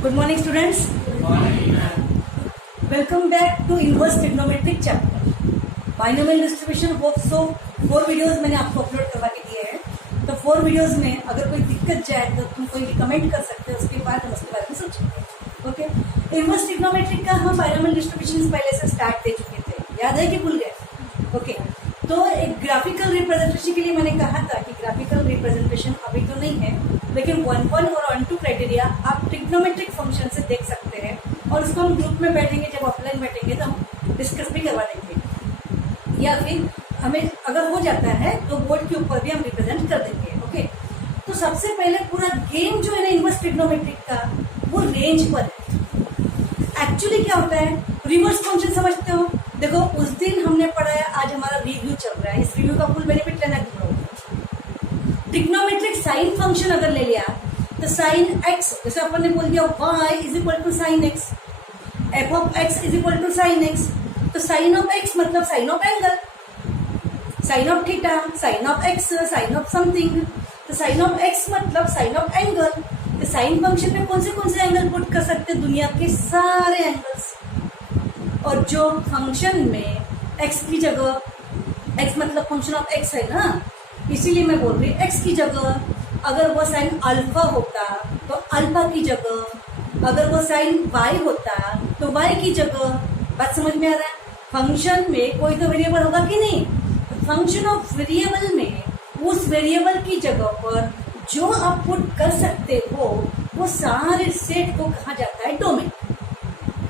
Good morning, students. Good morning, ma'am. Welcome back to inverse trigonometric chapter. Binomial distribution hope so 4 videos मैंने आपको upload करवा के दिए हैं. तो 4 वीडियोस में अगर कोई दिक्कत जाए तो तुम कोई भी कमेंट कर सकते हो, उसके बाद हम उसके बारे में सोचेंगे. ओके, इनवर्स ट्रिग्नोमेट्रिक का हम बाइनोमियल डिस्ट्रीब्यूशन पहले से स्टार्ट दे चुके थे, याद है कि भूल गए? ओके, तो एक ग्राफिकल रिप्रेजेंटेशन के लिए मैंने कहा था कि ग्राफिकल रिप्रेजेंटेशन अभी तो नहीं है, लेकिन 1.1 और 1.2 क्राइटेरिया आप ट्रिग्नोमेट्रिक फंक्शन से देख सकते हैं और उसको हम ग्रुप में बैठेंगे, जब ऑफलाइन बैठेंगे तो हम डिस्कस भी करवा देंगे, या फिर हमें अगर हो जाता है तो बोर्ड के ऊपर भी हम रिप्रेजेंट कर देंगे. ओके, तो सबसे पहले पूरा गेम जो है ना इनवर्स ट्रिग्नोमेट्रिक का, वो रेंज पर है. एक्चुअली क्या होता है, रिवर्स फंक्शन समझते हो? देखो, उस दिन हमने पढ़ाया, आज हमारा रिव्यू चल रहा है. इस रिव्यू का फुल बेनिफिट लेना तुम लोगों को. ट्रिग्नोमेट्रिक साइन फंक्शन अगर ले लिया तो साइन एक्स, जैसे अपन ने बोल दिया y is equal to sine x, f of x is equal to sine x. तो साइन ऑफ एक्स मतलब sine of angle, sine of theta, sine of x, sine of something. तो sine of x मतलब sine of angle. तो sine function में कौन से angle put कर सकते हैं? दुनिया के सारे एंगल्स. और जो फंक्शन में x की जगह, x मतलब फंक्शन ऑफ x है ना, इसीलिए मैं बोल रही x की जगह अगर वो साइन अल्फा होता तो अल्फा की जगह, अगर वो साइन y होता तो y की जगह. बात समझ में आ रहा है? फंक्शन में कोई तो वेरिएबल होगा कि नहीं. फंक्शन ऑफ वेरिएबल में उस वेरिएबल की जगह पर जो आप पुट कर सकते हो वो सारे सेट को कहा जाता है डोमेन.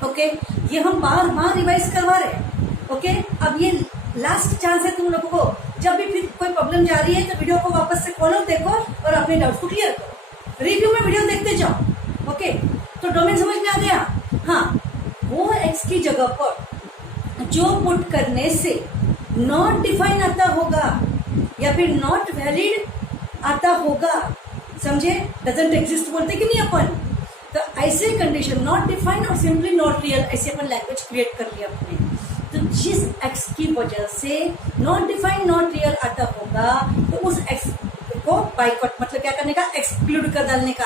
ओके, ये हम बार बार रिवाइज करवा रहे हैं. ओके, अब ये लास्ट चांस है तुम लोगों को. जब भी फिर कोई प्रॉब्लम जा रही है तो वीडियो को वापस से खोलो, देखो और अपने डाउट्स को क्लियर करो. रिव्यू में वीडियो देखते जाओ. ओके, तो डोमेन समझ में आ गया? हाँ, वो एक्स की जगह पर जो पुट करने से नॉट डिफाइन आता होगा या फिर नॉट वैलिड आता होगा, समझे? डजंट एग्जिस्ट बोलते कि नहीं अपन. तो ऐसे कंडीशन नॉट डिफाइन और सिंपली नॉट रियल, ऐसे अपन लैंग्वेज क्रिएट कर लिया अपने. तो जिस एक्स की वजह से नॉट डिफाइन नॉट रियल आता होगा तो उस एक्स को बाइकआउट मतलब क्या करने का, एक्सक्लूड कर डालने का,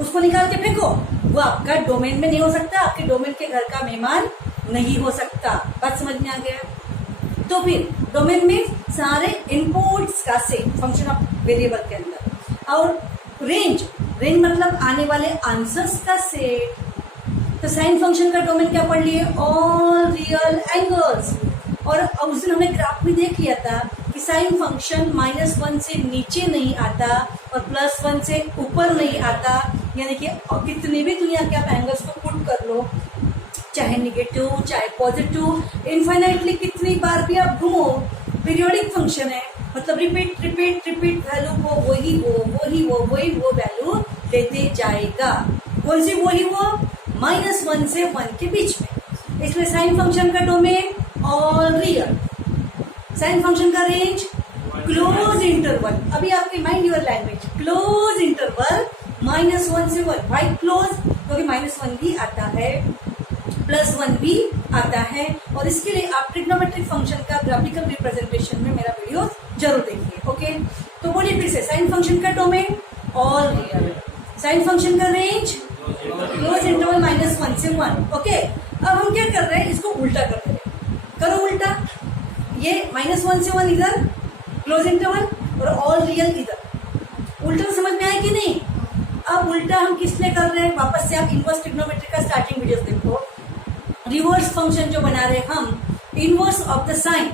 उसको निकाल के फेंको. वो आपका डोमेन में नहीं हो सकता, आपके डोमेन के घर का मेहमान नहीं हो सकता. बात समझ में आ गया? तो फिर डोमेन में सारे इनपुट्स का सेट फंक्शन ऑफ वेरिएबल के अंदर, और रेंज मतलब आने वाले आंसर्स का सेट. तो साइन फंक्शन का डोमेन क्या पढ़ लिए? All real angles. और उस दिन हमने ग्राफ भी देख लिया था कि साइन फंक्शन -1 से नीचे नहीं आता और +1 से ऊपर नहीं आता. यानी कि कितने भी दुनिया के आप एंगल्स को पुट कर लो, चाहे निगेटिव चाहे पॉजिटिव, इनफाइनाइटली कितनी बार भी आप घूमो, पीरियोडिक फंक्शन है. मतलब रिपीट वैल्यू को वही वो वैल्यू देते जाएगा. कौन सी वही वो? -1 से 1 के बीच में. इसलिए साइन फंक्शन का domain all real, sine function का रेंज क्लोज इंटरवल. अभी आपकी mind your language, close interval -1 से 1. Why close? क्योंकि -1 भी आता है, +1 भी आता है. और इसके लिए आप ट्रिग्नोमेट्रिक फंक्शन का ग्राफिकल रिप्रेजेंटेशन में मेरा वीडियो जरूर देखिए. ओके, तो बोलिए फिर से, साइन फंक्शन का domain all real, sine function का रेंज क्लोज इंटरवल -1 से 1. ओके, अब हम क्या कर रहे हैं, इसको उल्टा कर रहे हैं. करो उल्टा. ये -1 से 1 इधर क्लोज इंटरवल और ऑल रियल इधर. उल्टा समझ में आया कि नहीं? अब उल्टा हम किस लिए कर रहे हैं? वापस से आप इनवर्स ट्रिग्नोमेट्री का स्टार्टिंग वीडियोस देखो. रिवर्स फंक्शन जो बना रहे हम, inverse of the sine.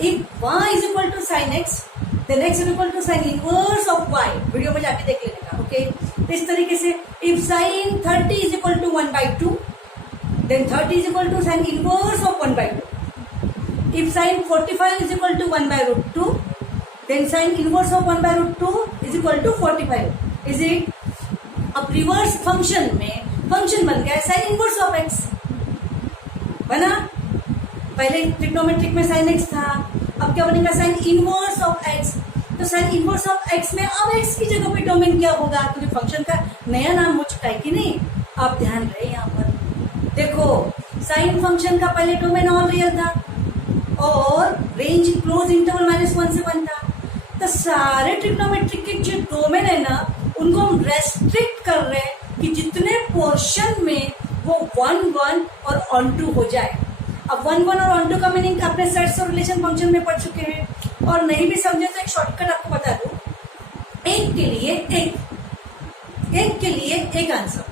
If y is equal to sine x, then x is equal to sine inverse of y. Video में जाके देख लेने का. ओके, इस तरीके से if sine 30 is equal to 1/2, then 30 is equal to sine inverse of 1/2. If sine 45 is equal to 1/√2, then sign inverse of 1/√2 is equal to 45. Is it? अब reverse function में फंक्शन बन गया साइन इनवर्स ऑफ एक्स. बना? पहले trigonometric में sine x था, अब क्या बनेगा? Sign inverse of x. तो साइन इनवर्स ऑफ एक्स में अब एक्स की जगह पे डोमेन क्या होगा? क्योंकि फंक्शन का नया नाम हो चुका है कि नहीं? आप ध्यान रहे यहाँ पर. देखो, साइन फंक्शन का पहले डोमेन ऑल रियल था और रेंज क्लोज इंटरवल -1 से 1 था. तो सारे ट्रिग्नोमेट्रिक के जो डोमेन है ना, उनको हम रेस्ट्रिक्ट कर रहे हैं कि जितने पोर्शन में वो 1 1 और ऑन टू हो जाए। अब 1 1 और ऑन टू का मीनिंग अपने सेट्स और रिलेशन फंक्शन में पढ़ चुके हैं, और नहीं भी समझे तो एक शॉर्टकट आपको बता दूं, एक के लिए एक आंसर,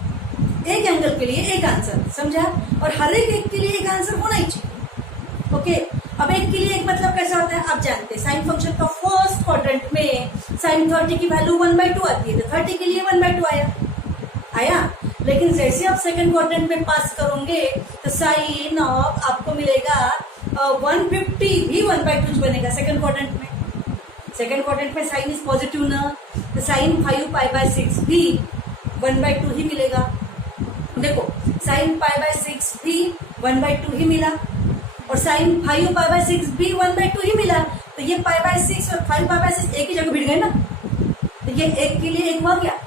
एक एंगल के लिए एक आंसर, समझा? और हर एक के लिए एक आंसर होना ही चाहिए। ओके, अब एक के लिए एक मतलब कैसा होता है आप जानते हैं। साइन फंक्शन का फर्स्ट क्वाड्रेंट में साइन 30 की वैल्यू 1/2 आती है, तो 30 के लिए 1/2 आया। लेकिन जैसे आप सेकंड क्वाड्रेंट में पास करोगे तो साइन ऑफ आपको मिलेगा 150 भी 1/2 बनेगा सेकंड क्वाड्रेंट में। सेकंड क्वाड्रेंट में साइन इज पॉजिटिव ना, तो साइन 5π/6 भी 1/2 ही मिलेगा। देखो साइन π/6 भी 1/2 ही मिला, और साइन 5π/6 भी 1/2 ही मिला, तो ये π/6 और 5π/6 एक ही जगह भिड़ गए ना, तो ये एक के लिए एक हुआ क्या?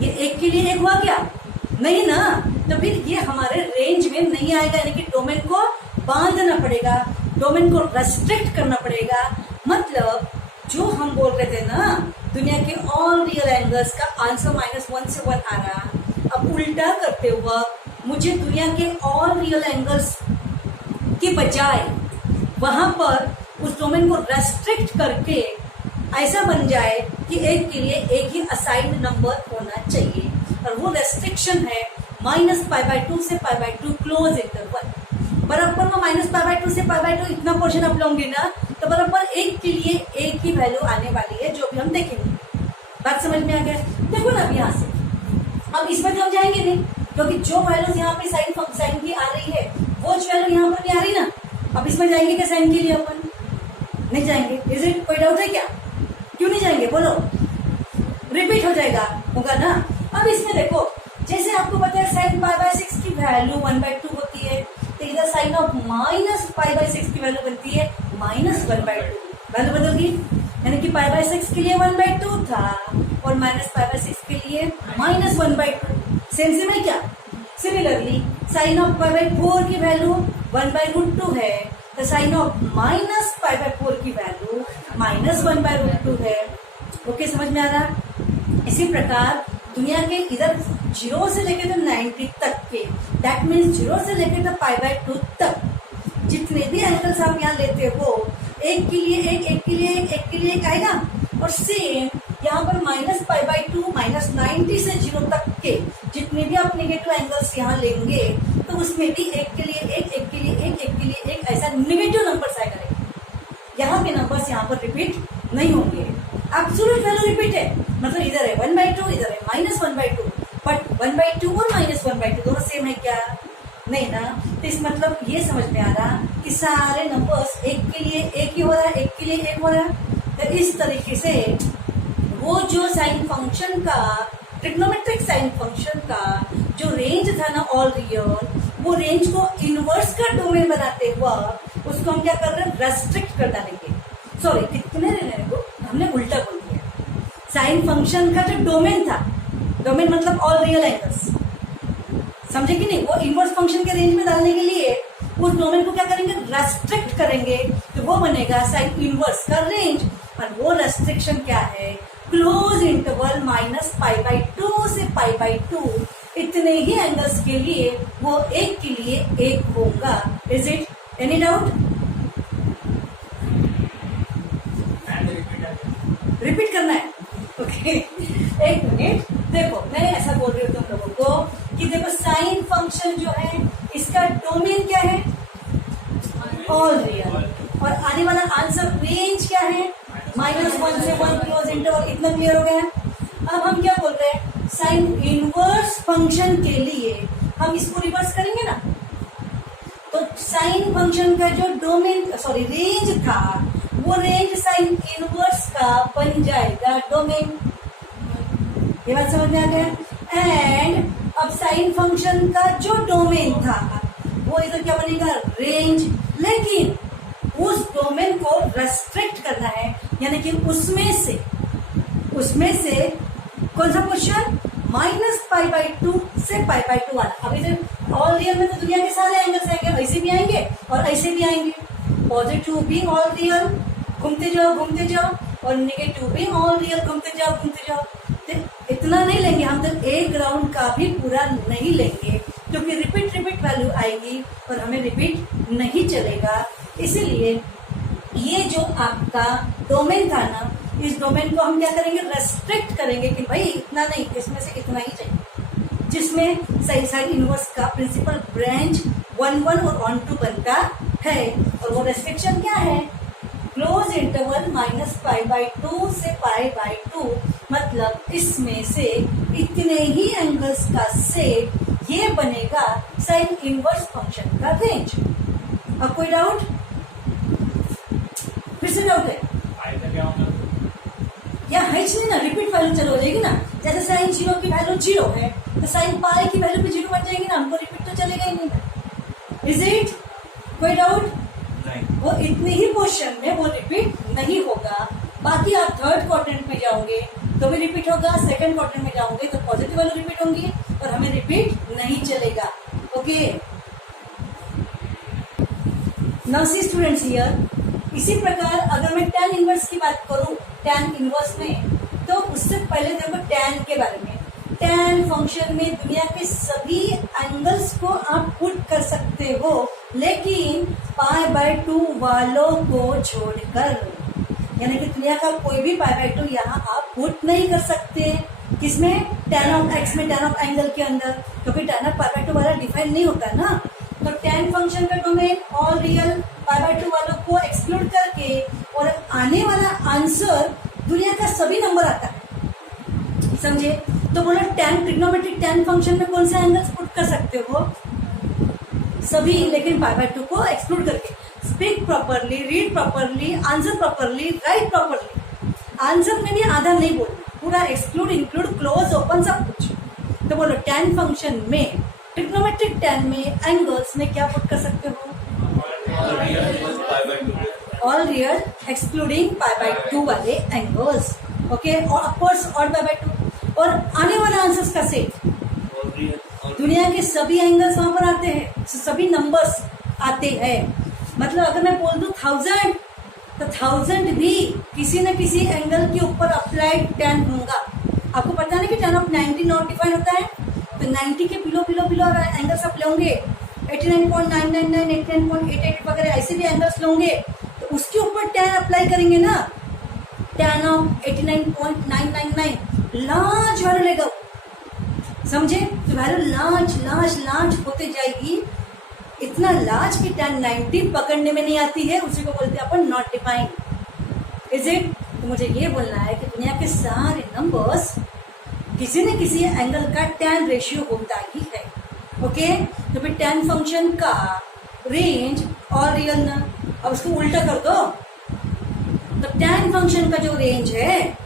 ये एक के लिए एक हुआ क्या? नहीं ना, तो फिर ये हमारे रेंज में नहीं आएगा, यानी कि डोमेन को बांधना पड़ेगा, डोमेन को रेस्ट्रिक्ट करना पड़ेगा। मतलब जो हम बोल रहे थे ना, दुनिया के ऑल रियल एंगल्स का आंसर -1 से 1 आ रहा, अब उल्टा करते हुआ मुझे दुनिया के ऑल रियल एंगल्स के बजाय वहां पर उस डोमेन को रेस्ट्रिक्ट करके ऐसा बन जाए कि एक के लिए एक ही असाइन्ड नंबर होना चाहिए, और वो रेस्ट्रिक्शन है -π/2 से π/2 क्लोज इंटरवल। बराबर में -π/2 से π/2 इतना पोर्शन आप लोगे ना, तो बराबर एक के लिए एक ही वैल्यू आने वाली है, जो भी हम देखेंगे। बात समझ में आ गया? देखो ना अब यहाँ से, अब इसमें तो हम जाएंगे नहीं, क्योंकि जो वैल्यूज यहाँ पे साइन की आ रही है वो वैल्यू यहाँ पर नहीं आ रही ना। अब इसमें जाएंगे क्या साइन के लिए? अपन नहीं जाएंगे। Is it? कोई डाउट है क्या? क्यों नहीं जाएंगे बोलो? रिपीट हो जाएगा, होगा ना। अब इसमें देखो, जैसे आपको पता है साइन π/6 की वैल्यू 1/2 होती है, तो इधर साइन ऑफ -π/6 की वैल्यू बनती है -1/2। वैल्यू बदल गई, यानी कि π/6 के लिए 1/2 था और -π/6 के लिए -1/2। सेम है क्या? सिमिलरली साइन ऑफ π/4 की वैल्यू 1/√2 है, तो साइन ऑफ -π/4 की वैल्यू -1/√2 है। ओके, समझ में आ रहा? इसी प्रकार दुनिया के इधर 0 से लेकर तो 90 तक के, दैट मीन्स 0 से लेकर तो π/2 तक जितने भी एंगल्स आप यहाँ लेते हो, एक के लिए एक के लिए एक के लिए एक आएगा। और सेम यहाँ पर -π/2 -90 से 0 तक के जितने भी आप नेगेटिव एंगल्स यहाँ लेंगे, तो उसमें भी एक के लिए एक के लिए एक के लिए एक ऐसा नेगेटिव नंबर्स आएगा। यहाँ के नंबर्स यहाँ पर रिपीट नहीं होंगे, एब्सोल्यूट वैल्यू रिपीट है। मतलब इधर है 1/2, इधर है -1/2, बट 1/2 और -1/2 दोनों सेम है क्या? नहीं ना। तो इस मतलब ये समझ में आ रहा कि सारे नंबर्स एक के लिए एक ही हो रहा है, एक के लिए एक हो रहा है। तो इस तरीके से वो जो साइन फंक्शन का, ट्रिग्नोमेट्रिक साइन फंक्शन का जो रेंज था ना ऑल रियल, वो रेंज को इनवर्स का डोमेन बनाते हुआ उसको हम क्या कर रहे हैं? रेस्ट्रिक्ट कर डालेंगे। सॉरी, कितने रहने को हमने उल्टा बोल दिया। साइन फंक्शन का जो डोमेन था, डोमेन मतलब ऑल रियल एंगल्स, समझे कि नहीं? वो इनवर्स फंक्शन के रेंज में डालने के लिए उस डोमेन को क्या करेंगे? रेस्ट्रिक्ट करेंगे, तो वो बनेगा साइन इनवर्स का रेंज। और वो रेस्ट्रिक्शन क्या है? क्लोज इंटरवल -π/2 से π/2 इतने ही एंगल्स के लिए वो एक के लिए एक होगा। Is it? Any doubt? Repeat करना है? ओके, एक मिनट। देखो, मैं ऐसा बोल रही हूँ तुम लोगों को कि देखो साइन फंक्शन जो है इसका डोमेन क्या है? All real. और आने वाला आंसर रेंज क्या है? -1 से 1 क्लोज इंटरवल। इतना क्लियर हो गया? अब हम क्या बोल रहे हैं? साइन इनवर्स फंक्शन के लिए हम इसको रिवर्स करेंगे ना, तो साइन फंक्शन का जो डोमेन रेंज था, वो रेंज साइन इनवर्स का बन जाएगा डोमेन। ये बात समझ में आ गया? एंड अब साइन फंक्शन का जो डोमेन था वो इधर क्या बनेगा? रेंज। लेकिन उस डोमेन को रेस्ट्रिक्ट करना है, यानी कि उसमें से कौन सा क्वेश्चन? -π/2 से π/2 आना। अब इधर ऑल रियल में तो दुनिया के सारे एंगल्स आएंगे, ऐसे भी आएंगे और ऐसे भी आएंगे। पॉजिटिव भी ऑल रियल घूमते जाओ, और नेगेटिव भी ऑल रियल घूमते जाओ। तो इतना नहीं लेंगे हम, तो एक राउंड का भी पूरा नहीं लेंगे, क्योंकि रिपीट वैल्यू आएगी और हमें रिपीट नहीं चलेगा। इसीलिए ये जो आपका डोमेन था ना, इस डोमेन को हम क्या करेंगे, रेस्ट्रिक्ट करेंगे कि भाई इतना नहीं, इसमें से इतना ही चाहिए, जिसमें साइन इनवर्स का प्रिंसिपल ब्रांच 1 1 और ऑन टू बनता है। और वो रेस्ट्रिक्शन क्या है, क्लोज इंटरवल -π/2 से π/2, मतलब इसमें से इतने ही एंगल्स का सेट, ये बनेगा साइन इनवर्स फंक्शन का रेंज। अब कोई डाउट, फिर से डाउट है या है नहीं ना, रिपीट वैल्यू चलो हो जाएगी ना, जैसे साइन 0 की वैल्यू 0 है तो साइन पाई की वैल्यू भी 0 बन जाएगी ना, हमको रिपीट तो चलेगा ही नहीं। इज इट, कोई डाउट नहीं? वो इतनी ही पोर्शन में वो रिपीट नहीं होगा। बाकी आप थर्ड क्वाड्रेंट में जाओगे तो भी रिपीट होगा, सेकंड क्वाड्रेंट में जाओगे तो पॉजिटिव वैल्यू रिपीट होंगी और हमें रिपीट नहीं चलेगा। Okay, now see students here, इसी प्रकार अगर मैं tan इनवर्स की बात करूं, tan इनवर्स में, तो उससे पहले देखो tan के बारे में। tan फंक्शन में दुनिया के सभी एंगल्स को आप पुट कर सकते हो, लेकिन π/2 वालों को छोड़कर, यानी कि दुनिया का कोई भी π/2 यहाँ आप पुट नहीं कर सकते। किसमें, tan ऑफ x में, tan ऑफ एंगल के अंदर, क्योंकि tan ऑफ π/2 वाला डिफाइन नहीं होता ना। तो tan फंक्शन का डोमेन ऑल रियल π/2 वालों को एक्सक्लूड करके, और आने वाला आंसर दुनिया का सभी नंबर आता है, समझे? तो बोलो tan ट्रिग्नोमेट्रिक tan फंक्शन में कौन सा एंगल्स पुट कर सकते हो, सभी, लेकिन π/2 को एक्सक्लूड करके। Speak properly, read properly, answer properly, right properly. Answer में भी आधा नहीं बोलना, पूरा एक्सक्लूड, इंक्लूड, क्लोज, ओपन, सब कुछ। तो बोलो tan फंक्शन में, ट्रिग्नोमेट्रिक tan में एंगल्स में क्या पुट कर सकते हो, ऑल रियल एक्सक्लूडिंग π/2 वाले एंगल्स। ओके, और ऑफकोर्स ऑड π/2, और आने वाले आंसर्स का सेट, दुनिया के सभी एंगल्स वहां पर आते हैं, सभी नंबर्स आते हैं। मतलब अगर मैं बोल दूं 1000, तो 1000 भी किसी न किसी एंगल के ऊपर अप्लाइड tan होगा। आपको पता नहीं कि tan ऑफ 90 नॉट डिफाइन होता है, तो 90 के बिलो एंगल्स आप लेंगे, 89.999, 89.88 वगैरह ऐसे भी एंगल्स लेंगे, तो उसके ऊपर tan अप्लाई करेंगे ना, tan ऑफ 89.999 लार्ज वैल्यू लेगा, समझे? तो वैल्यू लार्ज होते जाएगी, इतना लार्ज कि tan 90 पकड़ने में नहीं आती है, उसी को बोलते हैं अपन नॉट डिफाइन। Is it? तो मुझे ये बोलना है कि दुनिया के सारे नंबर्स किसी न किसी एंगल का tan रेशियो होता ही है। ओके, तो फिर tan फंक्शन का रेंज और रियल ना, अब उसको उल्टा कर दो, तो tan फंक्शन का जो रेंज है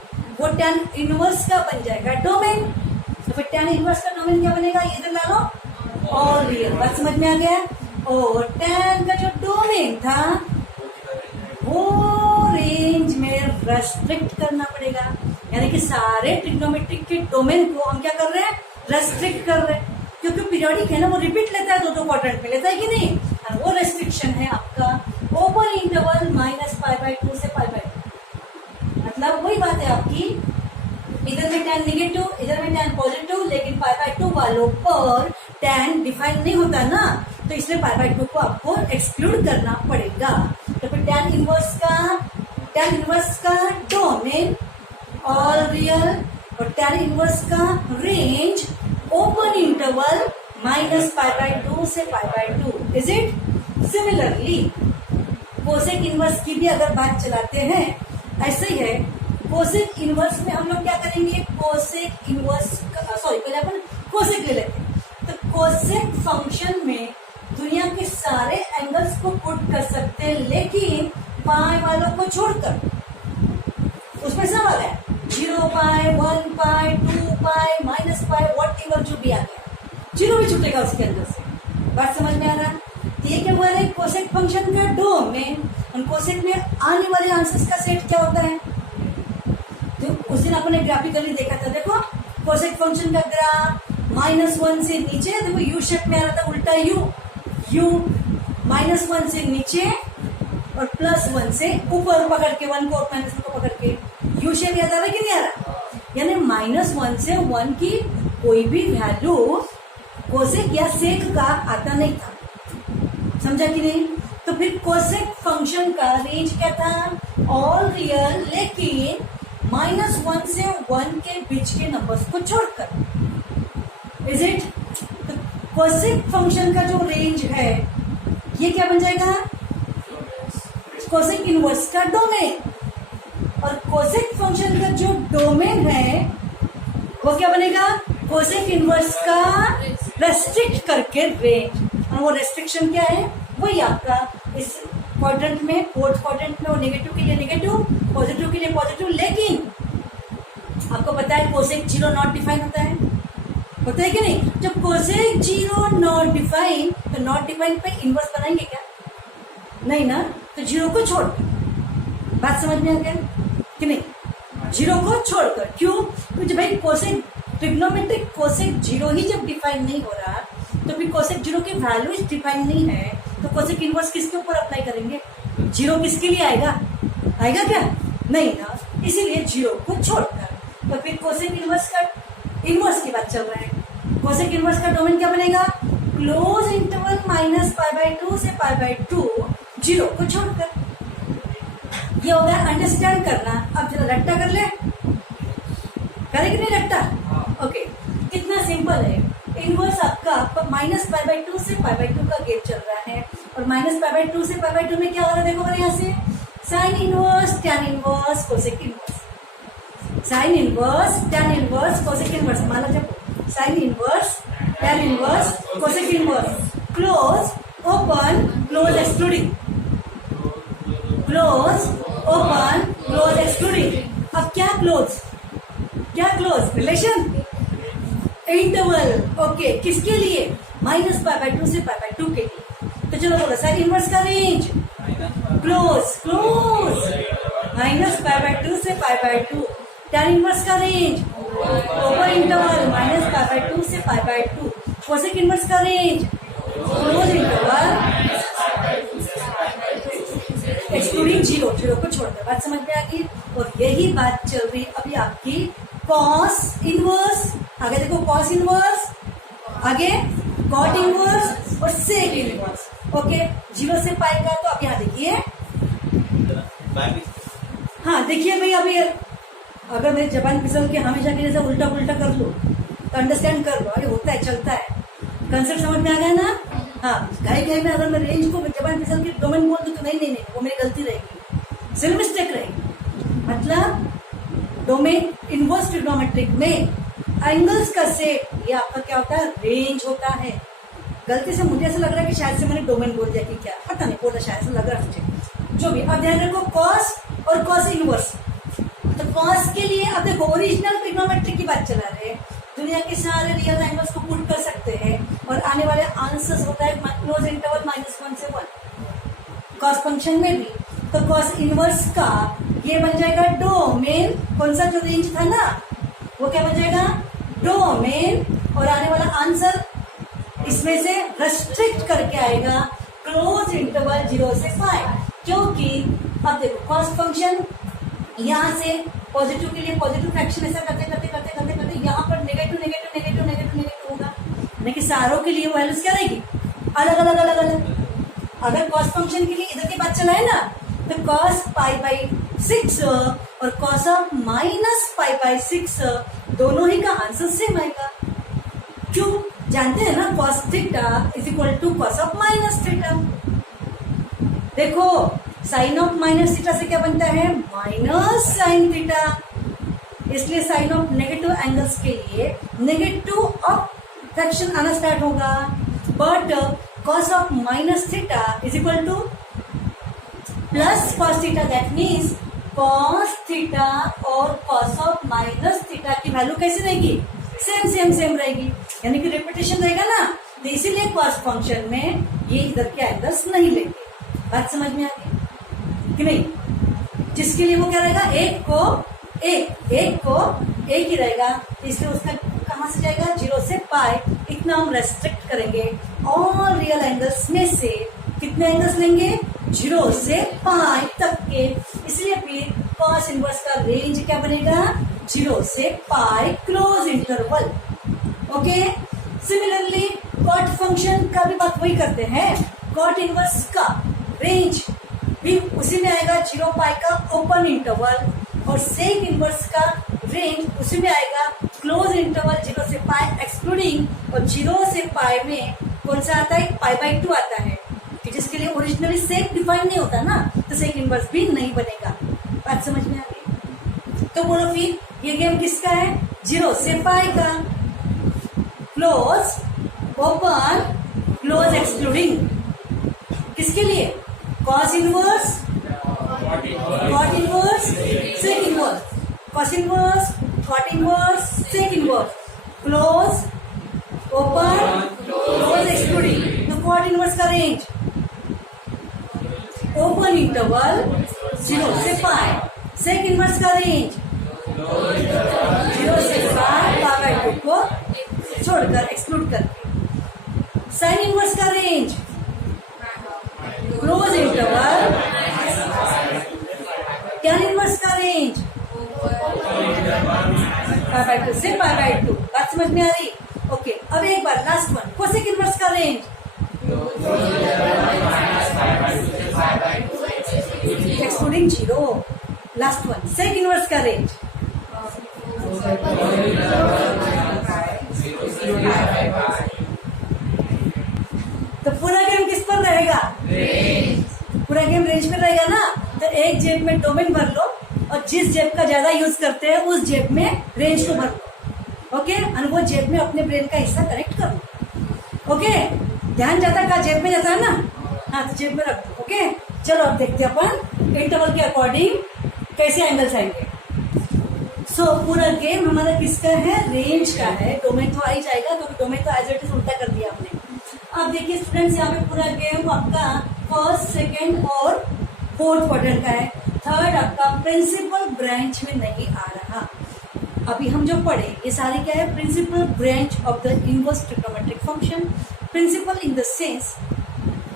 वो tan इनवर्स का बन जाएगा डोमेन। तो फिर tan इनवर्स का डोमेन क्या बनेगा, ये इधर ला लो, और रियल। बात समझ में आ गया? और tan का जो डोमेन था वो रेंज में रेस्ट्रिक्ट करना पड़ेगा, यानी कि सारे ट्रिग्नोमेट्रिक के डोमेन को हम क्या कर रहे हैं, रेस्ट्रिक्ट कर रहे हैं, क्योंकि पीरियोडिक है ना, वो रिपीट लेता है, दो क्वाड्रेंट में लेता है कि नहीं, और वो रेस्ट्रिक्शन है आपका ओपन इंटरवल -π/2 से π/2। मतलब वही बात है आपकी, इधर में tan नेगेटिव, इधर में tan पॉजिटिव, लेकिन π/2 वालों पर tan डिफाइन नहीं होता ना, तो इसलिए π/2 को आपको एक्सक्लूड करना पड़ेगा। तो फिर tan इनवर्स का डोमेन ऑल रियल और tan इनवर्स का रेंज ओपन इंटरवल -π/2 से π/2। Is it? Similarly cosec inverse की भी अगर बात चलाते हैं, ऐसे ही है। कोसेक इनवर्स में हम लोग क्या करेंगे, कोसेक इनवर्स, सॉरी पहले अपन कोसेक ले लेते हैं। तो कोसेक फंक्शन में दुनिया के सारे एंगल्स को पुट कर सकते हैं, लेकिन पाई वालों को छोड़कर। उसमें सब आ गया, 0π, 1π, 2π, -π, वॉट जो भी आ गया, 0 भी छूटेगा उसके अंदर से। बात समझ में आ रहा है? ये क्या हुआ है, कोसेक फंक्शन का डोमेन, और कोसेक में आने वाले आंसर्स का सेट क्या होता है। तो उस दिन अपन ने ग्राफिकली देखा था, देखो कोसेक फंक्शन का ग्राफ -1 से नीचे, देखो यू शेप में आ रहा था, उल्टा यू -1 से नीचे और +1 से ऊपर पकड़ के, 1 को और -1 को पकड़ के यू शेप याद आ रहा है कि नहीं आ रहा। यानी -1 से 1 की कोई भी वैल्यू कोसेक या सेक का आता नहीं था, समझा कि नहीं? तो फिर कोसेक फंक्शन का रेंज क्या था? ऑल रियल, लेकिन -1 से 1 के बीच के नंबर्स को छोड़कर। Is it? तो कोसेक फंक्शन का जो रेंज है ये क्या बन जाएगा? कोसेक इनवर्स का डोमेन। और कोसेक फंक्शन का जो डोमेन है वो क्या बनेगा? कोसेक इनवर्स का रेस्ट्रिक्ट करके रेंज। और वो रेस्ट्रिक्शन क्या है? वही आपका इस क्वाड्रेंट में, फोर्थ क्वाड्रेंट में, वो नेगेटिव के लिए नेगेटिव, पॉजिटिव के लिए पॉजिटिव। लेकिन आपको पता है कोसेक 0 नॉट डिफाइन होता है, होता है कि नहीं? जब कोसेक 0 नॉट डिफाइन, तो नॉट डिफाइन पे इनवर्स बनाएंगे क्या? नहीं ना, तो 0 को छोड़, बात समझ में आ गया कि नहीं? 0 को छोड़कर। क्यों? क्योंकि भाई कोसेक ट्रिग्नोमेट्रिक कोसेक 0 ही जब डिफाइन नहीं हो रहा, तो फिर कोसेक 0 की वैल्यू डिफाइन नहीं है, तो कोसेक इनवर्स किसके ऊपर अप्लाई करेंगे? 0 किसके लिए आएगा? आएगा क्या? नहीं ना, इसीलिए 0 को छोड़कर। तो फिर कोसेक इनवर्स की बात चल रहा है। कोसेक इनवर्स का डोमेन क्या बनेगा? क्लोज इंटरवल -π/2 से π/2, 0 को छोड़कर। ये हो गया अंडरस्टैंड करना। अब जरा रट्टा कर ले, करे कि नहीं रट्टा? ओके, कितना सिंपल है। इनवर्स आपका -π/2 से π/2 का गेप चल रहा है, और -π/2 से π/2 में क्या हो रहा है? देखो यहाँ से sine inverse, tan inverse, cosec inverse. Sine inverse, tan inverse, cosec inverse. माना जब sine inverse, tan inverse, cosec inverse, close, open, close, excluding, close, open, close, excluding. अब क्या क्लोज? क्या क्लोज? Relation, interval. ओके, किसके लिए? -π/2 से π/2 के लिए। तो चलो बोलो साइन इनवर्स का रेंज क्लोज, क्लोज, -π/2 से π/2। टैन इनवर्स का रेंज ओपन इंटरवल, -π/2 से π/2। कोसेक इनवर्स का रेंज क्लोज इंटरवल, एक्सक्लूडिंग 0 को छोड़कर। बात समझ में आ गई? और यही बात चल रही अभी आपकी कॉस इनवर्स। आगे देखो कॉस इनवर्स, आगे कॉट इनवर्स और सेक इनवर्स। ओके, 0 से पाई का तो अब यहाँ देखिए, हाँ देखिए भाई, अभी अगर मेरी जबान फिसल के हमेशा के जैसे उल्टा पुल्टा कर लो तो अंडरस्टैंड कर लो। अरे होता है, चलता है, कंसेप्ट समझ में आ गया ना? हाँ, घाई में अगर मैं रेंज को जबान फिसल के डोमेन बोल दूं तो नहीं, वो मेरी गलती रहेगी, सिर्फ मिस्टेक रहेगी। मतलब डोमेन इनवर्स ट्रिग्नोमेट्रिक में एंगल्स का सेट, ये आपका क्या होता है? रेंज होता है। गलती से मुझे ऐसा लग रहा है कि शायद से मैंने डोमेन बोल दिया कि क्या, पता नहीं, बोला शायद से लग रहा है, जो भी। अब ध्यान रखो कॉस और कॉस इनवर्स। तो कॉस के लिए अब देखो ओरिजिनल ट्रिग्नोमेट्री की बात चला रहे हैं, दुनिया के सारे रियल एंगल्स को पुट कर सकते हैं और आने वाले आंसर्स होता है क्लोज इंटरवल -1 से 1। कॉस फंक्शन में भी तो कॉस इनवर्स का ये बन जाएगा डोमेन। कौन सा जो रेंज था ना, वो क्या बन जाएगा? डोमेन। और आने वाला आंसर इसमें से रेस्ट्रिक्ट करके आएगा क्लोज इंटरवल 0 से π। क्योंकि अब देखो कॉस फंक्शन यहाँ से पॉजिटिव के लिए पॉजिटिव फ्रैक्शन ऐसा करते करते करते करते करते यहाँ पर negative negative negative negative negative होगा, लेकिन सारों के लिए वैल्यूज क्या रहेगी? अलग अलग अलग अलग। अगर कॉस फंक्शन के लिए इधर की बात चला है ना, तो कॉस π/6 और कॉस ऑफ -π/6 दोनों ही का आंसर सेम आएगा। क्यों? जानते हैं ना, cos theta is equal to cos of minus theta. देखो साइन ऑफ माइनस थीटा से क्या बनता है? Minus sine theta. इसलिए साइन ऑफ नेगेटिव एंगल्स के लिए नेगेटिव ऑफ फ्रैक्शन आना स्टार्ट होगा। But cos of minus theta is equal to plus cos theta. That means cos theta और कॉस ऑफ माइनस थीटा की वैल्यू कैसी रहेगी? Same same same रहेगी, यानी कि रिपीटेशन रहेगा ना। तो इसीलिए कॉस फंक्शन में ये इधर के एंगल्स नहीं लेंगे। बात समझ में आ गई कि नहीं? जिसके लिए वो क्या रहेगा? एक को एक ही रहेगा, इसलिए उसका कहाँ से जाएगा? 0 से π। इतना हम रेस्ट्रिक्ट करेंगे। ऑल रियल एंगल्स में से कितने एंगल्स लेंगे? 0 से π तक के। इसलिए फिर कॉस इनवर्स का रेंज क्या बनेगा, 0 से pi closed interval. Okay, similarly cot function का भी बात वही करते हैं। कॉट इनवर्स का रेंज भी उसी में आएगा, 0 पाई का ओपन इंटरवल, और सेक इनवर्स का रेंज उसी में आएगा, क्लोज इंटरवल 0 से पाई एक्सक्लूडिंग, और 0 से पाई में कौन सा आता है, π/2 आता है, कि जिसके लिए ओरिजिनली सेक डिफाइन नहीं होता ना, तो सेक इनवर्स भी नहीं बनेगा। बात समझ में आ गई? तो बोलो फिर ये गेम किसका है, 0 से पाई का, क्लोज ओपन क्लोज एक्सक्लूडिंग, किसके लिए, cos inverse cot inverse sec inverse, cos inverse cot inverse sec inverse, close open close excluding. तो कॉट इनवर्स का रेंज ओपन इंटरवल 0 से पाई, सेक इनवर्स का रेंज 0 से π/2 को छोड़कर एक्सक्लूड करके, साइन इनवर्स का range close interval, tan inverse का रेंज π/2 से π/2। बात समझ में आ रही? ओके, अब एक बार लास्ट वन, कोसेक इनवर्स का range excluding 0। Last one, sec inverse का रेंज तो पूरा गेम किस पर रहेगा, पूरा गेम रेंज पर रहेगा ना। तो एक जेब में डोमेन भर लो, और जिस जेब का ज्यादा यूज करते हैं उस जेब में रेंज को भर लो। ओके, और वो जेब में अपने ब्रेन का हिस्सा कनेक्ट कर लो। ओके, ध्यान जाता का जेब में जाता है ना, हाँ तो जेब में रख दो। ओके, चलो अब देखते हैं अपन इंटरवल के अकॉर्डिंग कैसे एंगल्स आएंगे। सो पूरा गेम हमारा किसका है, रेंज का है। डोमेन तो आ ही जाएगा, क्योंकि डोमेन तो एज इट इज उल्टा कर दिया आपने। अब देखिए स्टूडेंट्स, यहाँ पे पूरा गेम आपका फर्स्ट, सेकेंड और फोर्थ क्वाड्रेंट का है। थर्ड आपका प्रिंसिपल ब्रांच में नहीं आ रहा। अभी हम जो पढ़े ये सारे क्या है, principal branch of the inverse trigonometric function. Principal in the sense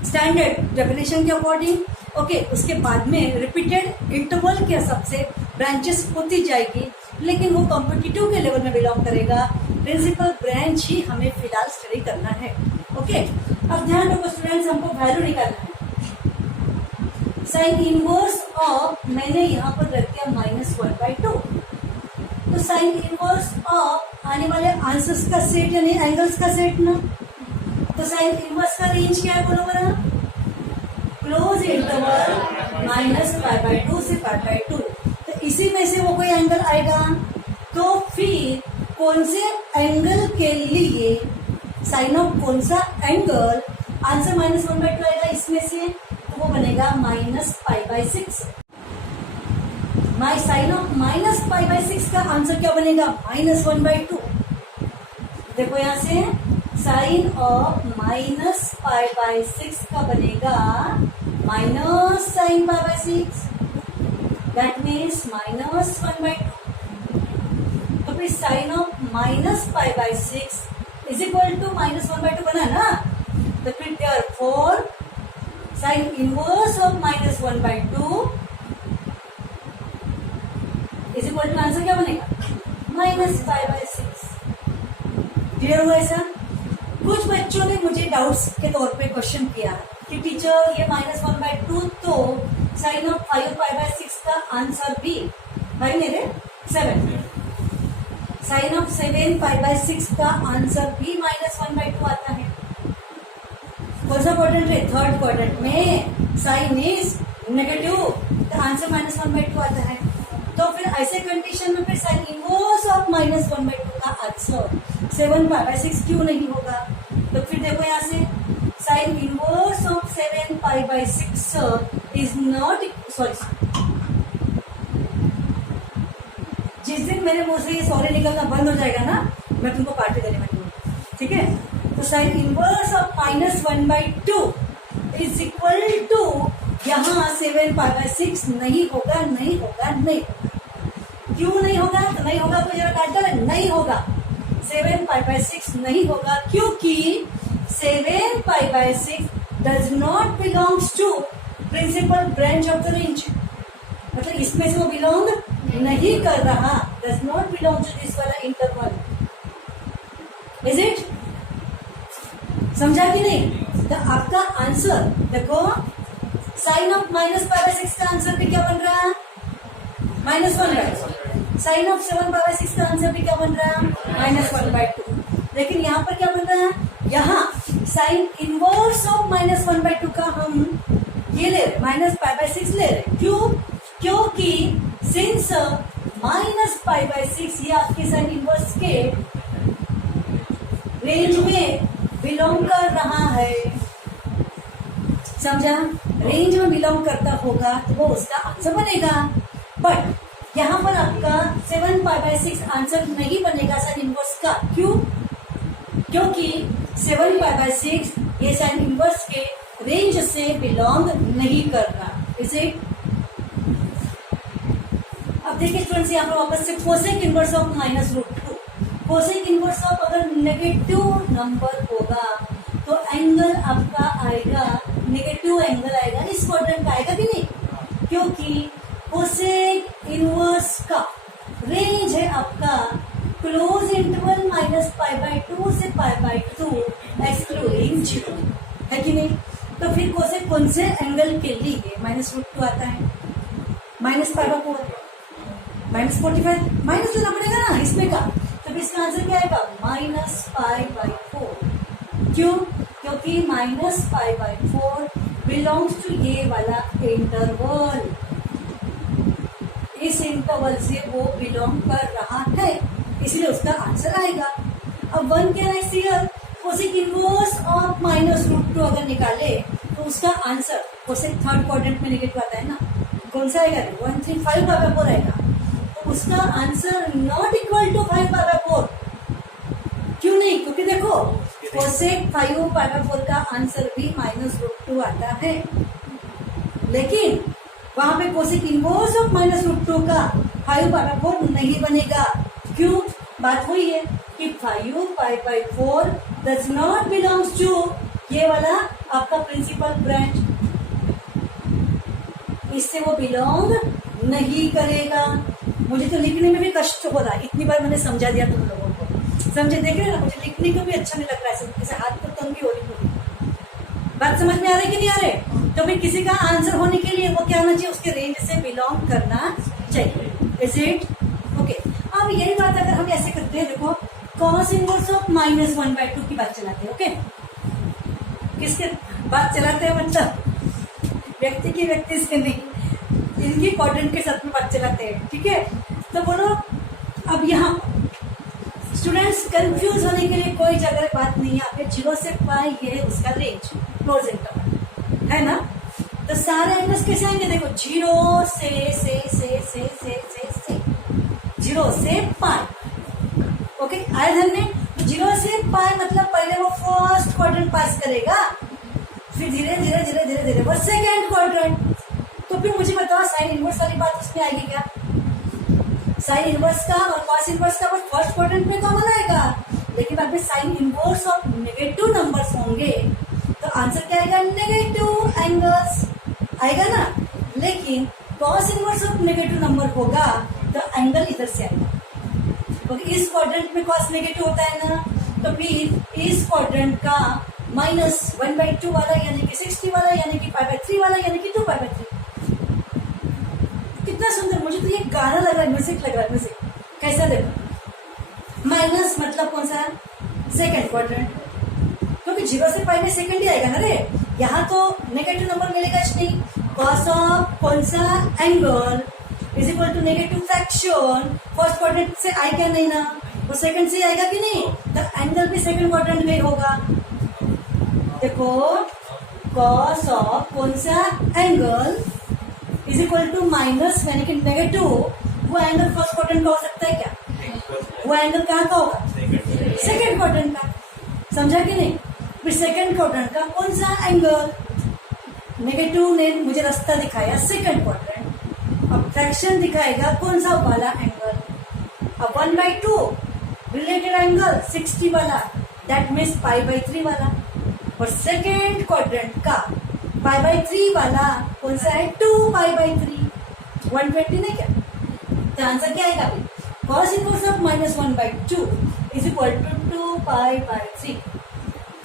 standard definition के अकॉर्डिंग। ओके, उसके बाद में रिपीटेड इंटरवल के हिसाब से ब्रांचेस होती जाएगी, लेकिन वो कॉम्पिटिटिव के लेवल में बिलोंग करेगा। प्रिंसिपल ब्रांच ही हमें फिलहाल स्टडी करना है। ओके, अब ध्यान रखो स्टूडेंट्स, हमको वैल्यू निकालना है। साइन इनवर्स ऑफ, मैंने यहाँ पर रख दिया -1/2। तो साइन इनवर्स ऑफ आने वाले आंसर्स का सेट यानी एंगल्स का सेट ना। तो साइन इनवर्स का रेंज क्या है बोलो बरा, क्लोज इंटरवल -π/2 से π/2। तो इसी में से वो कोई एंगल आएगा, तो फिर कौन से एंगल के लिए साइन ऑफ कौन सा एंगल, आंसर -1/2 आएगा इसमें से, तो वो बनेगा -π/6। माई साइन ऑफ -π/6 का आंसर क्या बनेगा, -1/2। देखो यहां से साइन ऑफ -π/6 का बनेगा माइनस साइन π/6, दैट मीन्स -1/2। तो फिर sine of -π/6 is equal to -1/2 बना ना। तो फिर therefore sine inverse of -1/2 is equal to, answer क्या बनेगा, -π/6। क्लियर हुआ ऐसा? कुछ बच्चों ने मुझे डाउट्स के तौर पे क्वेश्चन किया कि टीचर ये -1/2 तो साइन ऑफ 5π/6 का आंसर भी भाई मेरे 7, साइन ऑफ 7π/6 का आंसर भी -1/2 आता है। कौन सा क्वाड्रेंट है, थर्ड क्वाड्रेंट में साइन इज नेगेटिव, तो आंसर -1/2 आता है। तो फिर ऐसे कंडीशन में फिर साइन इनवर्स ऑफ -1/2 का आंसर 7π/6 क्यों नहीं होगा। तो फिर देखो यहाँ से sine inverse of 7π/6 is not, sorry, जिस दिन मेरे मुंह से ये सॉरी निकलना बंद हो जाएगा ना, मैं तुमको पार्टी देने वाली हूँ, ठीक है। तो sine inverse of -1/2 is equal to, यहाँ 7π/6 नहीं होगा, नहीं होगा, नहीं होगा। क्यों नहीं होगा, तो नहीं होगा तो जरा काट दो, नहीं होगा, 7π/6 नहीं होगा, क्योंकि 7π/6 does not belongs to principal branch of the range। मतलब इसमें से वो बिलोंग नहीं कर रहा, does not belong to this वाला इंटरवल, इज इट? समझा कि नहीं? तो आपका आंसर देखो, साइन ऑफ -π/6 का आंसर भी क्या बन रहा है? -1/2। साइन ऑफ 7π/6 का आंसर भी क्या बन रहा है? -1/2। लेकिन यहाँ पर क्या बन रहा है? यहाँ साइन इनवर्स ऑफ -1/2 का हम ये ले रहे, -π/6 ले रहे। क्यों? क्योंकि सिंस -π/6 ये आपके साइन इनवर्स के रेंज में बिलोंग कर रहा है, समझा? रेंज में बिलोंग करता होगा तो वो उसका आंसर बनेगा। बट यहाँ पर आपका 7π/6 आंसर नहीं बनेगा साइन इनवर्स का। क्यों? क्योंकि 7π/6 ये साइन इनवर्स के रेंज से बिलोंग नहीं कर रहा, इसे। अब देखिए स्टूडेंट्स, यहाँ पर वापस से cosec inverse of -√2। Cosec inverse of अगर नेगेटिव नंबर होगा तो एंगल आपका आएगा, नेगेटिव एंगल आएगा, इस क्वाड्रेंट का आएगा कि नहीं? क्योंकि कोसेक इनवर्स का रेंज है आपका क्लोज इंटरवल -π/2 से π/2 एक्सक्लूडिंग 0, है कि नहीं? तो फिर कोसेक कौन से एंगल के लिए -√2 आता है? -π/4, -45, माइनस लेना पड़ेगा ना इसमें का, तो इसका आंसर क्या आएगा? -π/4। क्यों? क्योंकि -π/4 बिलोंग्स टू ये वाला इंटरवल, इस इंटरवल से वो बिलोंग कर रहा है, इसलिए उसका आंसर आएगा। अब 1 क्या है हियर? कोसेक इनवर्स ऑफ -√2 अगर निकाले तो उसका आंसर कोसेक थर्ड क्वाड्रेंट में नेगेटिव आता है ना, कौन सा आएगा? 135/4 आएगा। तो उसका आंसर नॉट इक्वल टू 5/4। क्यों नहीं? क्योंकि देखो कोसेक 5/4 का आंसर भी -√2 आता है, लेकिन वहां पे कोसेक इनवर्स ऑफ -√2 का 5/4 नहीं बनेगा। क्यों? बात हुई है कि 5/4 डज नॉट बिलोंग्स टू ये वाला आपका प्रिंसिपल ब्रांच, इससे वो बिलोंग नहीं करेगा। मुझे तो लिखने में भी कष्ट हो रहा है, इतनी बार मैंने समझा दिया तुम लोगों को, समझे? देख रहे ना, मुझे लिखने को भी अच्छा नहीं लग रहा है, जैसे हाथ को तंगी हो रही थोड़ी। बात समझ में आ रही कि नहीं आ रहे? तो फिर किसी का आंसर होने के लिए वो क्या होना चाहिए? उसके रेंज से बिलोंग करना चाहिए, इज इट? ओके। अब यही बात अगर हम ऐसे करते हैं, देखो कॉस इनवर्स ऑफ -1/2 की बात चलाते हैं। ओके, किसके बात चलाते हैं? मतलब व्यक्ति की व्यक्ति से नहीं, इनकी क्वाड्रेंट के साथ में बात चलाते हैं, ठीक है? तो बोलो, अब यहाँ स्टूडेंट्स कंफ्यूज होने के लिए कोई जगह बात नहीं है। आपके 0 से पाई ये है उसका रेंज, क्लोज इंटरवल है ना। तो सारे एंगल्स कैसे आएंगे? देखो 0 से 0 से पाई। ओके, आए ध्यान में? 0 से पाई मतलब पहले वो फर्स्ट क्वाड्रेंट पास करेगा, फिर धीरे धीरे धीरे धीरे धीरे वो सेकेंड क्वाड्रेंट। तो फिर मुझे बताओ साइन इनवर्स वाली बात उसमें आएगी क्या? साइन इनवर्स का और कॉस इनवर्स का फर्स्ट क्वाड्रेंट में कॉमन आएगा, लेकिन बाद में sign inverse of negative numbers होंगे तो आंसर क्या आएगा? नेगेटिव एंगल्स आएगा ना। लेकिन cos inverse of negative number होगा तो एंगल इधर से आएगा, क्योंकि इस क्वाड्रेंट में कॉस नेगेटिव होता है ना। तो फिर इस क्वाड्रेंट का -1/2 वाला यानी कि 60 वाला यानी कि π/3 वाला यानी कि 2π/3। कितना सुंदर, मुझे तो ये गाना लग रहा है, म्यूजिक लग रहा है, म्यूजिक। कैसा देखो, माइनस मतलब कौन सा? सेकेंड क्वाड्रेंट, क्योंकि 0 से पाई में सेकेंड ही आएगा ना रे। यहाँ तो नेगेटिव नंबर मिलेगा नहीं। कॉस ऑफ कौन सा angle is equal to negative fraction, first quadrant से आएगा नहीं ना, वो सेकंड से आएगा कि नहीं? तो एंगल भी सेकंड क्वाड्रेंट में होगा। देखो कॉस ऑफ कौन सा angle is equal to minus यानी कि नेगेटिव, वो एंगल फर्स्ट क्वाड्रेंट का हो सकता है क्या? वो एंगल कहाँ का होगा? सेकंड क्वाड्रेंट का। समझा कि नहीं? फिर सेकंड क्वाड्रेंट का कौन सा एंगल? नेगेटिव ने मुझे रास्ता दिखाया सेकंड क्वाड्रेंट, अब फ्रैक्शन दिखाएगा कौन सा वाला एंगल? अब 1/2 रिलेटेड एंगल 60 वाला, दैट मीन्स π/3 वाला। और सेकेंड क्वाड्रेंट का π/3 वाला कौन सा है? 2π/3। 120 नहीं क्या? तो आंसर क्या आएगा अभी? cos inverse of -1/2 is equal to 2π/3।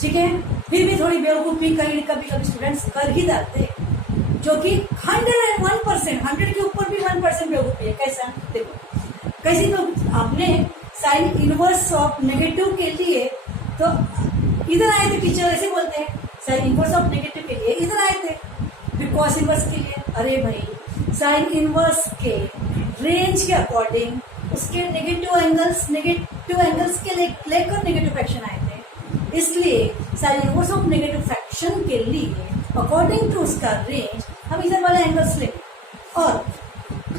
ठीक है, फिर भी थोड़ी बेवकूफी कभी कभी स्टूडेंट्स कर ही जाते, जो कि 101%, 100 के ऊपर भी 1% बेवकूफी है। कैसा? देखो कैसी, तो आपने साइन इनवर्स ऑफ नेगेटिव के लिए तो इधर आए थे, टीचर ऐसे बोलते हैं साइन इनवर्स ऑफ नेगेटिव के लिए इधर आए थे, फिर कॉस इनवर्स के लिए, अरे भाई साइन इनवर्स के रेंज के अकॉर्डिंग उसके नेगेटिव एंगल्स के लेकर नेगेटिव फ्रैक्शन आए थे, इसलिए sign inverse of negative fraction के लिए अकॉर्डिंग टू उसका रेंज हम इधर वाले एंगल्स लेंगे, और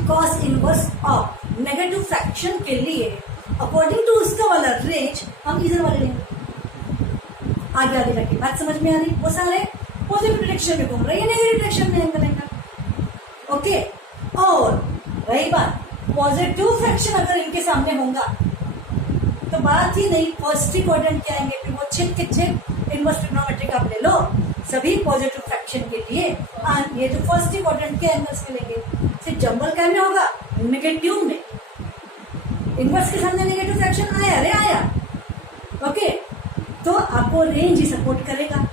cos inverse of negative fraction के लिए अकॉर्डिंग टू उसका वाला रेंज हम इधर वाले लेंगे। आगे आगे जाके बात समझ में आ रही? वो सारे पॉजिटिव डायरेक्शन में घूम रहे हैं, नेगेटिव डायरेक्शन में एंगल लेंगे। ओके, और रही बात पॉजिटिव फ्रैक्शन अगर इनके सामने होगा तो बात ही नहीं, पॉजिटिव क्वाड्रेंट के आएंगे, फिर वो छेक के छेक इनवर्स ट्रिग्नोमेट्रिक आप ले लो सभी पॉजिटिव फ्रैक्शन के लिए, ये जो पॉजिटिव क्वाड्रेंट के एंगल्स में लेंगे। सिर्फ जंबल क्या में होगा? नेगेटिव में। इनवर्स के सामने नेगेटिव फ्रैक्शन आया, अरे आया, ओके, तो आपको रेंज ही सपोर्ट करेगा।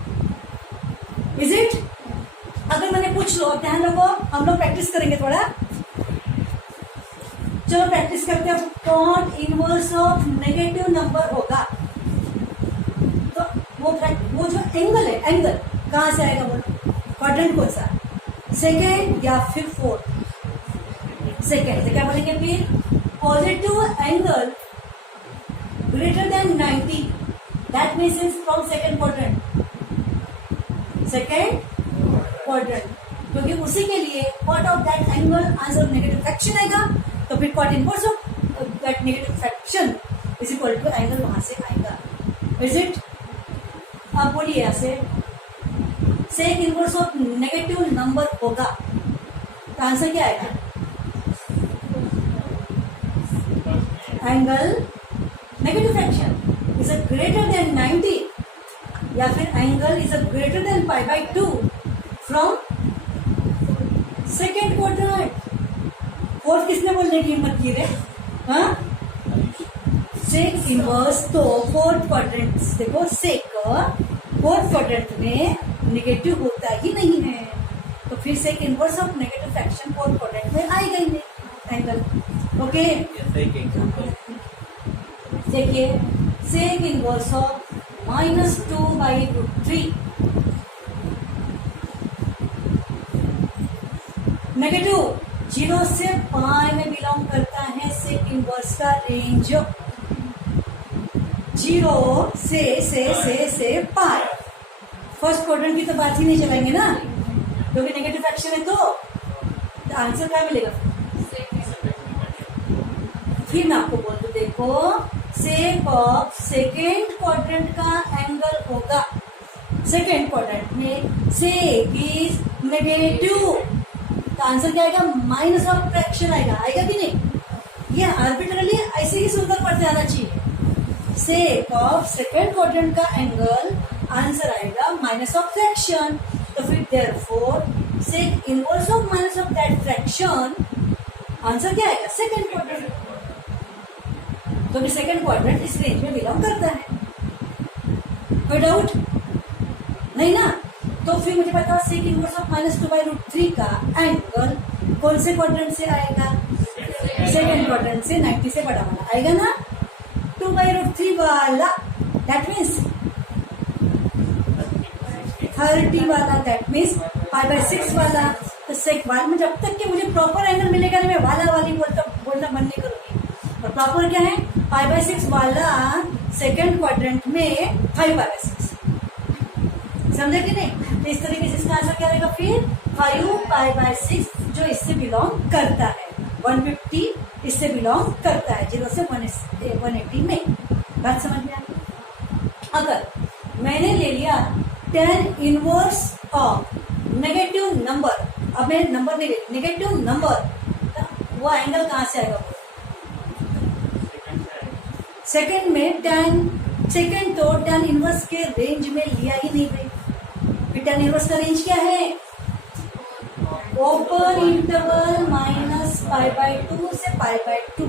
Is it? अगर मैंने पूछ लो, ध्यान रखो, हम लोग प्रैक्टिस करेंगे थोड़ा, चलो प्रैक्टिस करते हैं। Cot inverse of negative number होगा तो वो जो एंगल है, एंगल कहां से आएगा? बोलो क्वाड्रेंट कौन सा? सेकेंड या फिर फोर्थ? सेकेंड से क्या बोलेंगे? फिर positive angle greater than 90, that means is from second quadrant, second quadrant, क्योंकि उसी के लिए cot of that angle answer negative fraction आएगा, तो फिर cot inverse of that negative fraction is equal to angle वहां से आएगा। Is it? आप बोलिए ऐसे, sec inverse of negative number होगा तो आंसर क्या आएगा? Angle negative fraction is a greater than 90, या फिर angle is a greater than π/2 from second quadrant. Fourth किसने बोलने की हिम्मत की रे? हाँ, सेक इनवर्स तो फोर्थ क्वाड्रेंट, देखो सेक फोर्थ क्वाड्रेंट में नेगेटिव होता ही नहीं है, तो फिर sec inverse of negative fraction fourth quadrant में आएगा ही नहीं एंगल। ओके, देखिए सेक इनवर्स ऑफ -2/√3 नेगेटिव 0 से पाई में बिलोंग करता है सेक इनवर्स का रेंज, 0 से पाई। फर्स्ट क्वाड्रेंट की तो बात ही नहीं चलाएंगे ना, क्योंकि नेगेटिव फ्रैक्शन है, तो आंसर क्या मिलेगा? फिर मैं आपको बोल दूं, देखो सेक ऑफ सेकेंड क्वाड्रेंट का एंगल होगा, सेकेंड क्वाड्रेंट में सेक इज नेगेटिव, तो आंसर क्या आएगा? माइनस ऑफ फ्रैक्शन आएगा, आएगा कि नहीं? ये आर्बिट्रली ऐसे ही सुंदर पढ़ते आना चाहिए। सेक ऑफ सेकेंड क्वाड्रेंट का एंगल आंसर आएगा माइनस ऑफ फ्रैक्शन, तो फिर therefore sec inverse of minus of that fraction answer क्या आएगा? सेकेंड क्वाड्रेंट, तो फिर सेकेंड क्वाड्रेंट इस रेंज में बिलोंग करता है। कोई डाउट नहीं ना? तो फिर मुझे बताओ सेक इनवर्स ऑफ -2/√3 का एंगल कौन से क्वाड्रेंट से आएगा? सेकेंड क्वाड्रेंट से, 90 से बड़ा वाला आएगा ना, 2/√3 वाला, दैट मीन्स 30 वाला, दैट मीन्स π/6 वाला। तो सेक वाल में जब तक कि मुझे प्रॉपर एंगल मिलेगा ना, मैं वाला वाली बोलना बंद नहीं करूंगी। और प्रॉपर क्या है? π/6 वाला सेकेंड क्वाड्रेंट में 5/6, समझे कि नहीं? तो इस तरीके से इसका आंसर क्या रहेगा? फिर 5π/6 जो इससे बिलोंग करता है, 150 इससे बिलोंग करता है, 0 से 180 में। बात समझ में आ गई? अगर मैंने ले लिया tan inverse of negative number, अब मैं नंबर नहीं ले, नेगेटिव नंबर, वो एंगल कहां से आएगा? सेकेंड में सेकेंड तो tan इनवर्स के रेंज में लिया ही नहीं भाई। फिर tan इनवर्स का रेंज क्या है? ओपन इंटरवल माइनस π/2 से π/2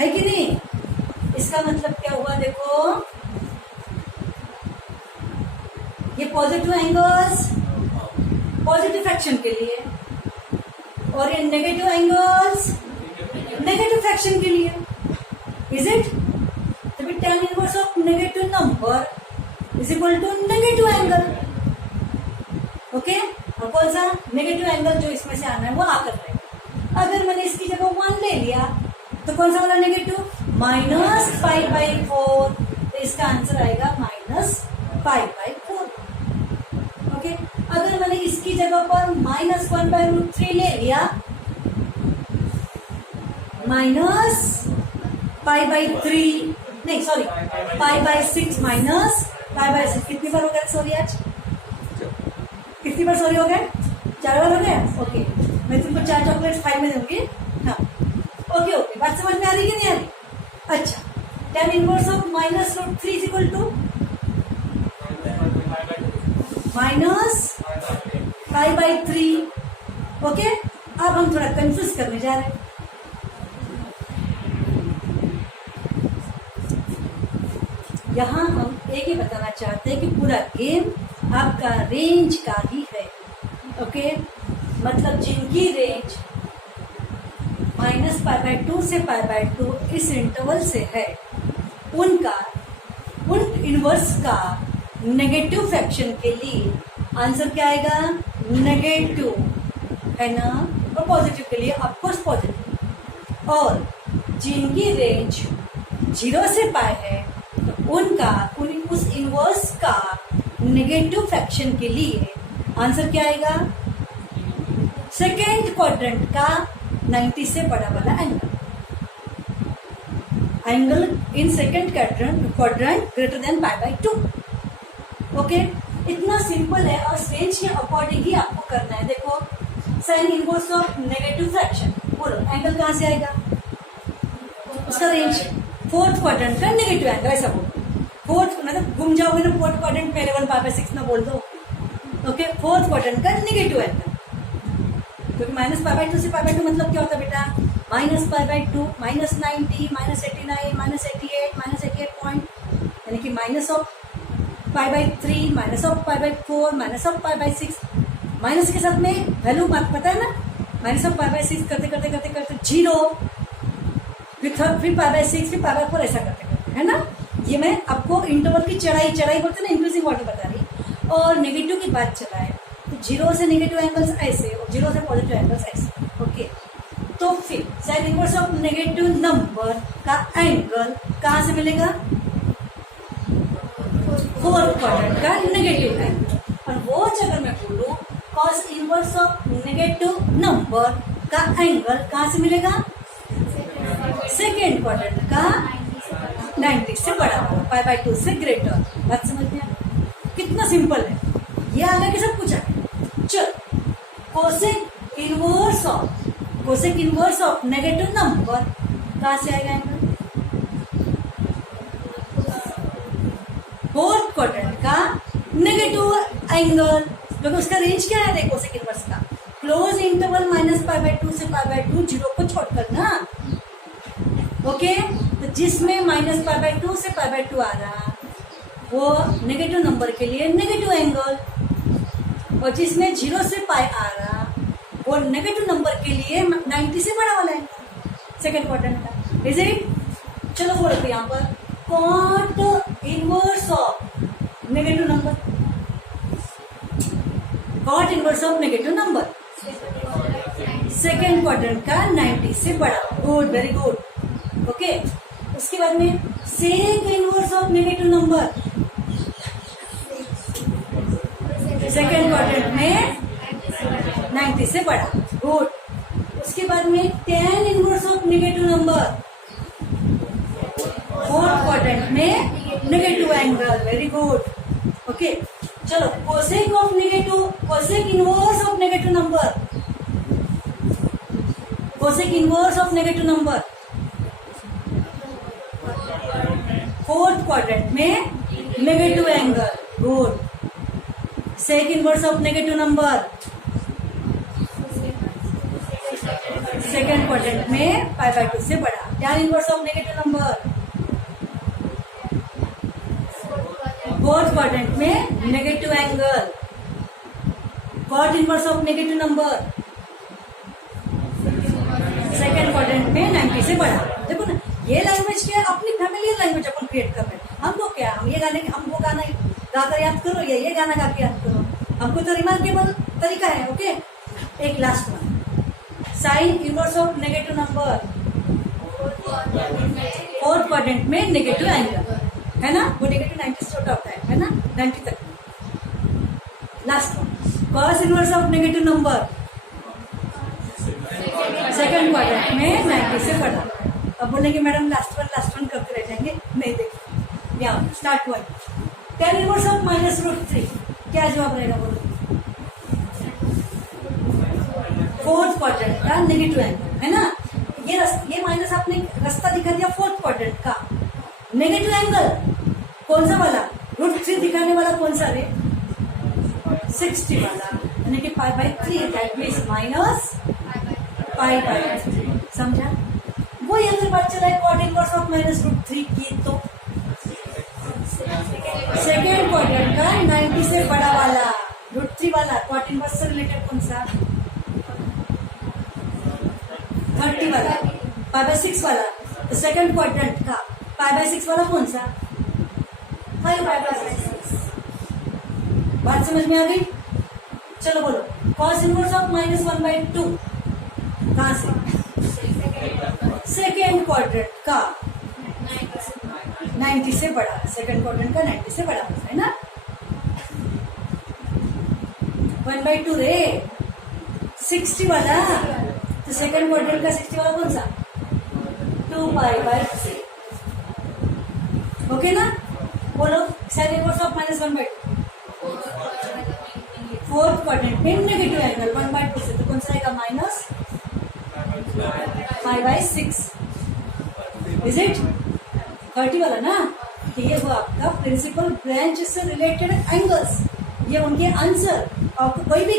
है कि नहीं? इसका मतलब क्या हुआ देखो, ये पॉजिटिव एंगल्स पॉजिटिव फ्रैक्शन के लिए और ये नेगेटिव एंगल्स नेगेटिव फ्रैक्शन के लिए। Is it? तो भी tan inverse of negative number is equal to negative angle. Okay, और कौन सा नेगेटिव एंगल जो इसमें से आना है वो आकर रहेगा। अगर मैंने इसकी जगह 1 ले लिया तो कौन सा वाला नेगेटिव? -π/4, तो इसका आंसर आएगा -π/4। ओके, अगर मैंने इसकी जगह पर -1/√3 ले लिया, -π/3 नहीं सॉरी π/6 माइनस π/6, कितनी बार हो गया सॉरी आज? कितनी बार सॉरी हो गया? 4 बार हो गया। ओके, मैं तुमको 4 चॉकलेट्स 5 में दूंगी। हाँ ओके ओके, बात समझ में आ रही कि नहीं आ रही? अच्छा, tan inverse of -√3 is equal to -π/3। Okay, अब हम थोड़ा कंफ्यूज करने जा रहे हैं। यहाँ हम एक ही बताना चाहते हैं कि पूरा गेम आपका रेंज का ही है। ओके, मतलब जिनकी रेंज -π/2 से π/2 इस इंटरवल से है, उन इनवर्स का नेगेटिव फ्रैक्शन के लिए आंसर क्या आएगा? नेगेटिव, है ना? और पॉजिटिव के लिए ऑफकोर्स पॉजिटिव। और जिनकी रेंज 0 से π है तो उस इनवर्स का नेगेटिव फ्रैक्शन के लिए आंसर क्या आएगा? सेकेंड क्वाड्रेंट का 90 से बड़ा वाला angle in second quadrant greater than π/2। Okay, इतना सिंपल है और रेंज के अकॉर्डिंग ही आपको करना है। देखो, sign inverse of negative fraction, बोलो एंगल कहाँ से आएगा? उसका रेंज फोर्थ क्वाड्रेंट का नेगेटिव एंगल, ऐसा बोलो। फोर्थ मतलब घूम जाओगे ना, फोर्थ क्वाड्रेंट में 11 π/6 ना बोल दो। ओके, फोर्थ क्वाड्रेंट का नेगेटिव एंगल, क्योंकि -π/2 से π/2 मतलब क्या होता है बेटा? -π/2 -90 -89 -88 -88 पॉइंट, यानी कि minus of π/3 minus of π/4 minus of π/6। Minus के साथ में वैल्यू पता है ना, माइनस ऑफ π/6 करते करते करते करते 0, फिर π/6 फिर π/4 ऐसा करते, है ना? ये मैं आपको इंटरवल की चढ़ाई बोलते हैं ना, इंक्रीजिंग ऑर्डर बता रही। और नेगेटिव की बात चला है तो 0 से नेगेटिव एंगल्स ऐसे और 0 से पॉजिटिव एंगल्स ऐसे। ओके, तो फिर sign inverse of negative number का एंगल कहाँ से मिलेगा? फोर्थ क्वाड्रेंट का नेगेटिव एंगल। और वो अगर मैं बोलूं cos inverse of negative number का एंगल कहाँ से मिलेगा? सेकेंड क्वाड्रेंट का 90 से बड़ा होगा, π/2 से ग्रेटर। बात समझ में? कितना सिंपल है ये, आगे के सब कुछ है। चल, cosec inverse of negative number कहाँ से आएगा एंगल? फोर्थ क्वाड्रेंट का नेगेटिव एंगल, क्योंकि उसका रेंज क्या है? देखो कोसेक इनवर्स का क्लोज इंटरवल -π/2 से π/2, 0 को छोड़कर ना। ओके, तो जिसमें -π/2 से π/2 आ रहा वो नेगेटिव नंबर के लिए नेगेटिव एंगल, और जिसमें 0 से π आ रहा वो नेगेटिव नंबर के लिए 90 से बड़ा वाला एंगल, सेकेंड क्वाड्रेंट का। Is it? चलो बोलते यहाँ पर cot inverse of negative number, cot inverse of negative number second quadrant का 90 से बड़ा। Good, very good. ओके, उसके बाद में sec inverse of negative number second quadrant में 90 से बड़ा। गुड। उसके बाद में tan inverse of negative number fourth quadrant में negative angle. Very good. Okay, चलो cosec inverse of negative number, cosec inverse of negative number fourth quadrant में negative angle. Good. Sec inverse of negative number second quadrant में pi by 2 से बड़ा। tan inverse of negative number fourth quadrant में negative angle. Cot inverse of negative number second quadrant में 90 से बड़ा। देखो ना, ये लैंग्वेज क्या है, अपनी फैमिलियर लैंग्वेज अपन क्रिएट कर रहे हैं। हमको क्या, हम ये गाने, हमको गाना गाकर याद करो या ये गाना गा के याद करो, हमको तो रिमार्केबल तरीका है। ओके, एक last one, sign inverse of negative number fourth quadrant में नेगेटिव एंगल है ना, वो नेगेटिव 90 से छोटा होता है ना, 90 तक। Last one, cos inverse of negative number second quadrant में 90 से बड़ा। अब बोलेंगे मैडम लास्ट वन करते रह जाएंगे, नहीं देखिए यहाँ स्टार्ट हुआ। tan इनवर्स ऑफ -√3 क्या जवाब रहेगा बोलो? फोर्थ क्वाड्रेंट का नेगेटिव एंगल है ना, ये माइनस आपने रास्ता दिखा दिया फोर्थ क्वाड्रेंट का। नेगेटिव एंगल कौन सा वाला? √3 दिखाने वाला कौन सा रे? 60 वाला, यानी कि pi by 3, that means minus pi by 3। समझा? वो अगर बात चला है कॉट इनवर्स ऑफ -√3 की, तो सेकेंड क्वाड्रेंट का 90 से बड़ा वाला √3 वाला कॉट इनवर्स से रिलेटेड कौन सा? 30 वाला, पाई बाय 6 वाला। तो सेकेंड क्वाड्रेंट का पाई बाय 6 वाला कौन सा? 5 पाई बाय 6। बात समझ में आ गई? चलो बोलो, कॉस इनवर्स ऑफ -1/2 कहां से? सेकेंड क्वाड्रेंट का 90 से बड़ा, सेकेंड क्वाड्रेंट का 90 से बड़ा है ना। 1/2 रे, 60 वाला, तो सेकेंड क्वाड्रेंट का 60 वाला कौन सा? 2 पाई बाय 3। ओके ना? बोलो, sign inverse of -1/2 fourth quadrant में नेगेटिव एंगल 1/2 से, तो कौन सा आएगा? -5 बाय 6। इज इट 30 वाला ना? ये हुआ आपका प्रिंसिपल ब्रांच से रिलेटेड एंगल्स, ये उनके आंसर। आपको कोई भी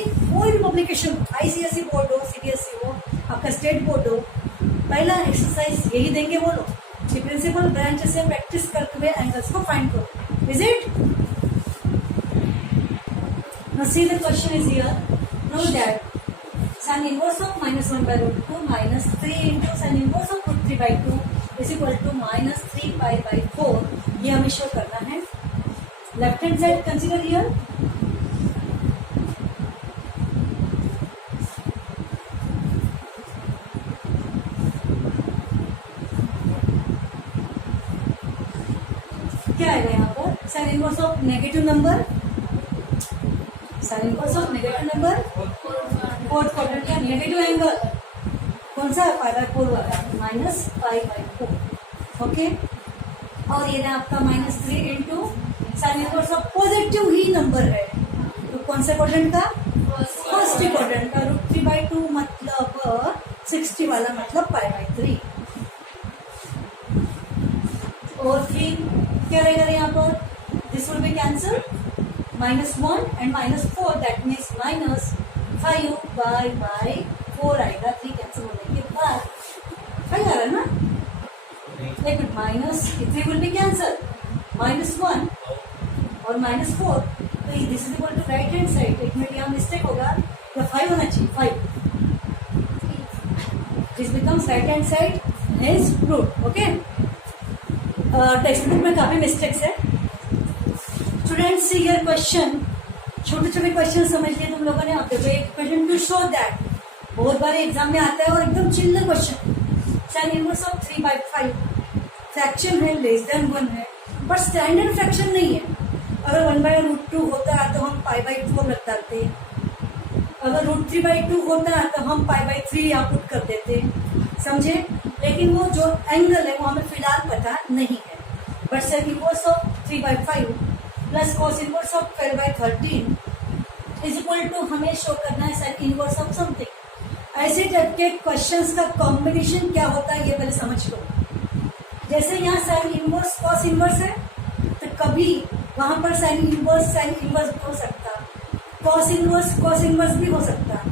पब्लिकेशन, आईसीएसई बोर्ड हो, सीबीएसई हो, आपका स्टेट बोर्ड हो, पहला एक्सरसाइज यही देंगे वो लोग कि प्रिंसिपल ब्रांच से प्रैक्टिस करते हुए एंगल्स को फाइंड करो। Is it? Now see the question is here. Know that sin inverse of -1/√2 minus 3 into sin inverse of √3/2 is equal to -3 pi by 4. ये हमें शो करना है। Left hand side consider here. क्या आएगा यहाँ पर? sin inverse of negative number, sign inverse of negative number fourth quadrant का negative angle कौन सा? पाई बाय 4 वाला, -π/4। ओके, और ये ना आपका -3 into sine inverse of positive he number है, तो कौन सा क्वाड्रेंट का? फर्स्ट क्वाड्रेंट का। √3/2 मतलब 60 वाला, मतलब π/3। और फिर क्या रहेगा यहाँ पर? This will be cancel, -1 and -4, that means -5 by 4 आएगा। 3 कैंसिल होने के बाद 5 आ रहा है ना, एक मिनट, -3 विल बी कैंसल, -1 और -4, तो this is equal to right hand side. एक मिनट यहाँ मिस्टेक होगा, तो 5 होना चाहिए, 5। This becomes right hand side, hence proved. Okay, textbook में काफी मिस्टेक्स है। स्टूडेंट्स सी हियर क्वेश्चन, छोटे छोटे क्वेश्चन समझ लिए तुम लोगों ने। अब देखो एक क्वेश्चन टू शो दैट, बहुत बार एग्जाम में आता है और एकदम चिल्लर question. Sign inverse of 3/5 fraction है, लेस देन 1 है, बट स्टैंडर्ड फ्रैक्शन नहीं है। अगर 1/√2 होता तो हम π/4 रख देते, अगर √3/2 होता तो हम π/3 यहाँ पुट कर देते, समझे? लेकिन वो जो एंगल है वो हमें फिलहाल पता नहीं है। But sine inverse of 3/5 plus cos inverse of 12/13 is equal to, हमें शो करना है साइन इनवर्स ऑफ समथिंग। ऐसे टाइप के क्वेश्चंस का कॉम्बिनेशन क्या होता है ये पहले समझ लो। जैसे यहाँ साइन इनवर्स कॉस इनवर्स है, तो कभी वहां पर साइन इनवर्स भी हो सकता, कॉस इनवर्स भी हो सकता,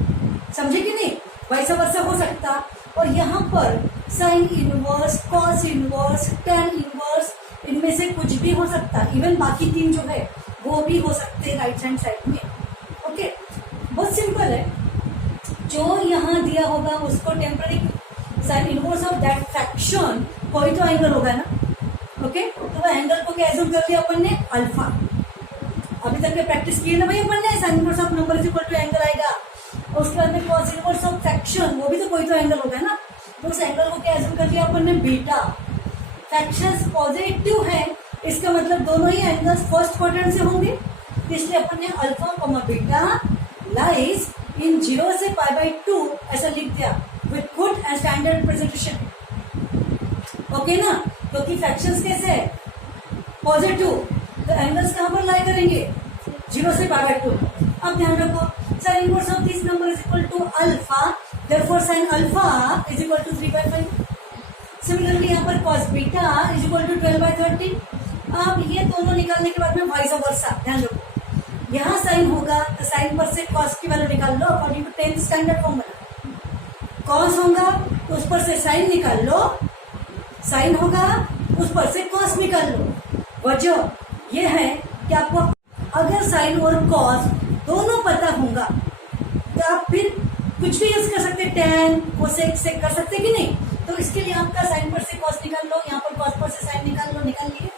समझे कि नहीं? वैसा वर्षा हो हो सकता, और यहाँ पर sine inverse, cos inverse, tan inverse, इनमें से कुछ भी हो सकता। इवन बाकी 3 जो है वो भी हो सकते हैं राइट हैंड साइड में। ओके, बहुत सिंपल है। जो यहाँ दिया होगा उसको temporary sign inverse of that fraction, कोई तो एंगल होगा ना। ओके, तो वो एंगल को क्या एज्यूम कर लिया अपन ने, अल्फा। अभी तक के प्रैक्टिस की है ना भाई अपन ने, sine inverse of number is equal to angle आएगा, और उसके बाद में कॉस इनवर्स ऑफ फ्रैक्शन, वो भी तो कोई तो एंगल होगा ना। तो उस एंगल को क्या एज्यूम कर लिया अपन ने, बीटा। फ्रैक्शंस पॉजिटिव है, इसका मतलब दोनों ही एंगल्स फर्स्ट क्वाड्रेंट से होंगे, इसलिए अपन ने alpha comma beta lies in 0 से π/2 ऐसा लिख दिया with good and standard presentation. Okay ना, क्योंकि फ्रैक्शंस कैसे है, पॉजिटिव, तो एंगल्स कहां पर लाई करेंगे, 0 से π/2। अब ध्यान रखो, sine inverse of this number is equal to alpha, therefore sine alpha is equal to 3/5। Similarly यहाँ पर cos beta is equal to 12/13। अब ये दोनों निकालने के बाद में वाइस वर्सा, ध्यान रखो, यहाँ साइन होगा तो साइन पर से कॉस की वैल्यू निकाल लो according to 10th standard formula. Cos होगा तो उस पर से साइन निकाल लो, साइन होगा उस पर से कॉस निकाल लो। वजह यह है कि आपको अगर साइन और कॉस दोनों पता होगा तो आप फिर कुछ भी यूज कर सकते, टेन कोसेक से कर सकते कि नहीं। तो इसके लिए आपका साइन पर से कॉस निकाल लो, यहाँ पर कॉस पर से साइन निकाल लो, निकाल लिए।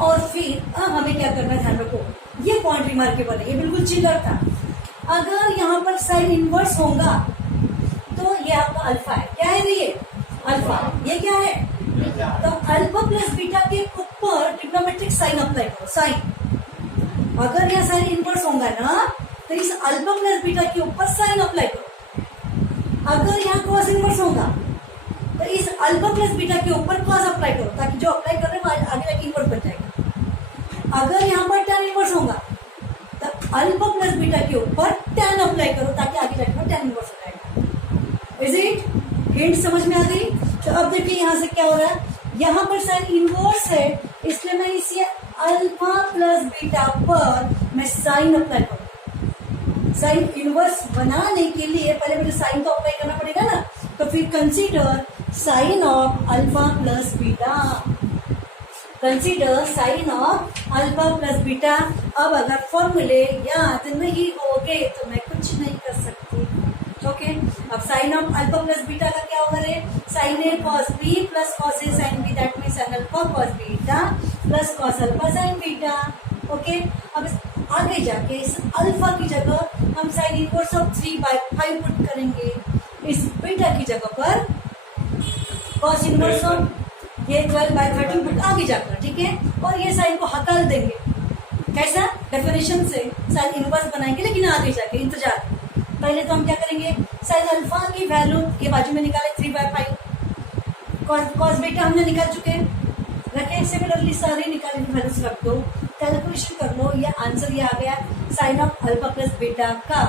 और फिर अब हमें क्या करना है, ध्यान रखो, ये पॉइंट रिमार्केबल है, ये बिल्कुल चिल्लर था। अगर यहाँ पर साइन इनवर्स होगा तो ये आपका अल्फा है, क्या है ये अल्फा, ये क्या है, तो अल्फा प्लस बीटा के ऊपर ट्रिग्नोमेट्रिक साइन अप्लाई करो, साइन। अगर यहाँ साइन इनवर्स होगा ना तो इस अल्फा प्लस बीटा के ऊपर साइन अप्लाई करो। अगर यहाँ कॉस इनवर्स होगा तो इस अल्फा प्लस बीटा के ऊपर कॉस अप्लाई करो, ताकि जो अप्लाई कर रहे हैं आगे जाके इनवर्स बन जाएगा। अगर यहाँ पर tan इनवर्स होगा तो अल्फा प्लस बीटा के ऊपर tan अप्लाई करो, ताकि आगे जाके tan इनवर्स हो जाएगा। इज इट, हिंट समझ में आ गई। तो अब देखिए यहाँ से क्या हो रहा है, यहाँ पर साइन इनवर्स है, इसलिए मैं इसे अल्फा प्लस बीटा पर मैं साइन अप्लाई करूँ। साइन इनवर्स बनाने के लिए पहले मुझे साइन तो अप्लाई करना पड़ेगा ना, तो फिर consider sine of alpha plus beta, consider sine of alpha plus beta. अब अगर फॉर्मूले याद नहीं होंगे तो मैं कुछ नहीं कर सकती। ओके, अब sine of alpha plus beta का क्या होगा रे, sine A cos B plus cos A sine B, that means sine alpha cos beta plus cos alpha sine beta. Okay, अब आगे जाके इस अल्फा की जगह हम साइन इनवर्स ऑफ 3/5 पुट करेंगे, इस बीटा की जगह पर कॉस इनवर्स ऑफ ये 12/13 पुट आगे जाकर, ठीक है। और ये साइन को हटा देंगे, कैसा, डेफिनेशन से साइन इनवर्स बनाएंगे, लेकिन आगे जाके इंतजार। पहले तो हम क्या करेंगे, साइन अल्फा की वैल्यू ये बाजू में निकाले 3/5, कॉस बीटा हमने निकाल चुके हैं, रखें। सिमिलरली सारी निकाली वैल्यूज रख दो, कैलकुलेशन कर लो, ये आंसर ये आ गया, sine of alpha plus beta का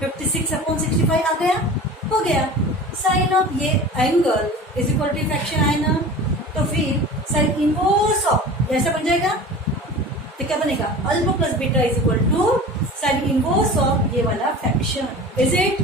56/65 आ गया, हो गया। साइन ऑफ ये angle is equal to fraction आए ना, तो फिर साइन इनवर्स ऑफ ऐसा बन जाएगा, तो क्या बनेगा, alpha plus beta is equal to sine inverse of ये वाला फ्रैक्शन। इज इट,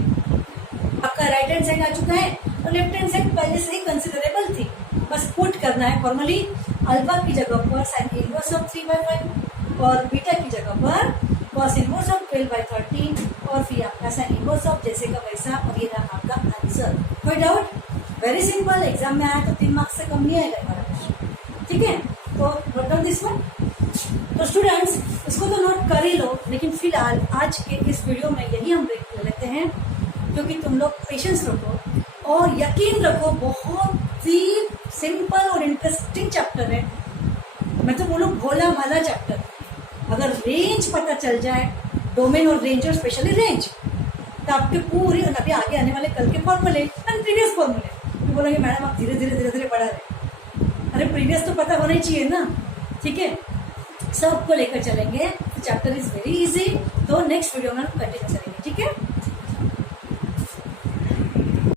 आपका राइट हैंड साइड आ चुका है, और लेफ्ट हैंड साइड पहले से ही कंसिडरेबल थी, बस पुट करना है फॉर्मली। अल्फा की जगह पर साइन इनवर्स ऑफ 3/5 और बीटा की जगह पर कॉस इनवर्स ऑफ 12/13, और फिर आपका साइन इनवर्स ऑफ जैसे का वैसा, और ये रहा आपका आंसर। कोई डाउट, वेरी सिंपल, एग्जाम में आया तो 3 मार्क्स से कम नहीं आएगा हमारा क्वेश्चन, ठीक है। तो नोट डाउन दिस वन। तो स्टूडेंट्स इसको तो नोट कर ही लो, लेकिन फिलहाल आज के इस वीडियो में यही हम ब्रेक ले लेते हैं, क्योंकि तुम लोग पेशेंस रखो और यकीन रखो, बहुत ही सिंपल और इंटरेस्टिंग चैप्टर है। मैं तो बोलूँ भोला भाला चैप्टर। अगर रेंज पता चल जाए, डोमेन और रेंज, और स्पेशली रेंज, तो आपके पूरी अभी आगे आने वाले कल के फॉर्मूले एंड प्रीवियस फॉर्मूले बोलोगे मैडम आप धीरे धीरे धीरे धीरे पढ़ा रहे, अरे प्रीवियस तो पता होना ही चाहिए ना, ठीक है। सबको लेकर चलेंगे, चैप्टर इज वेरी इजी। तो नेक्स्ट वीडियो में हम कंटिन्यू करेंगे।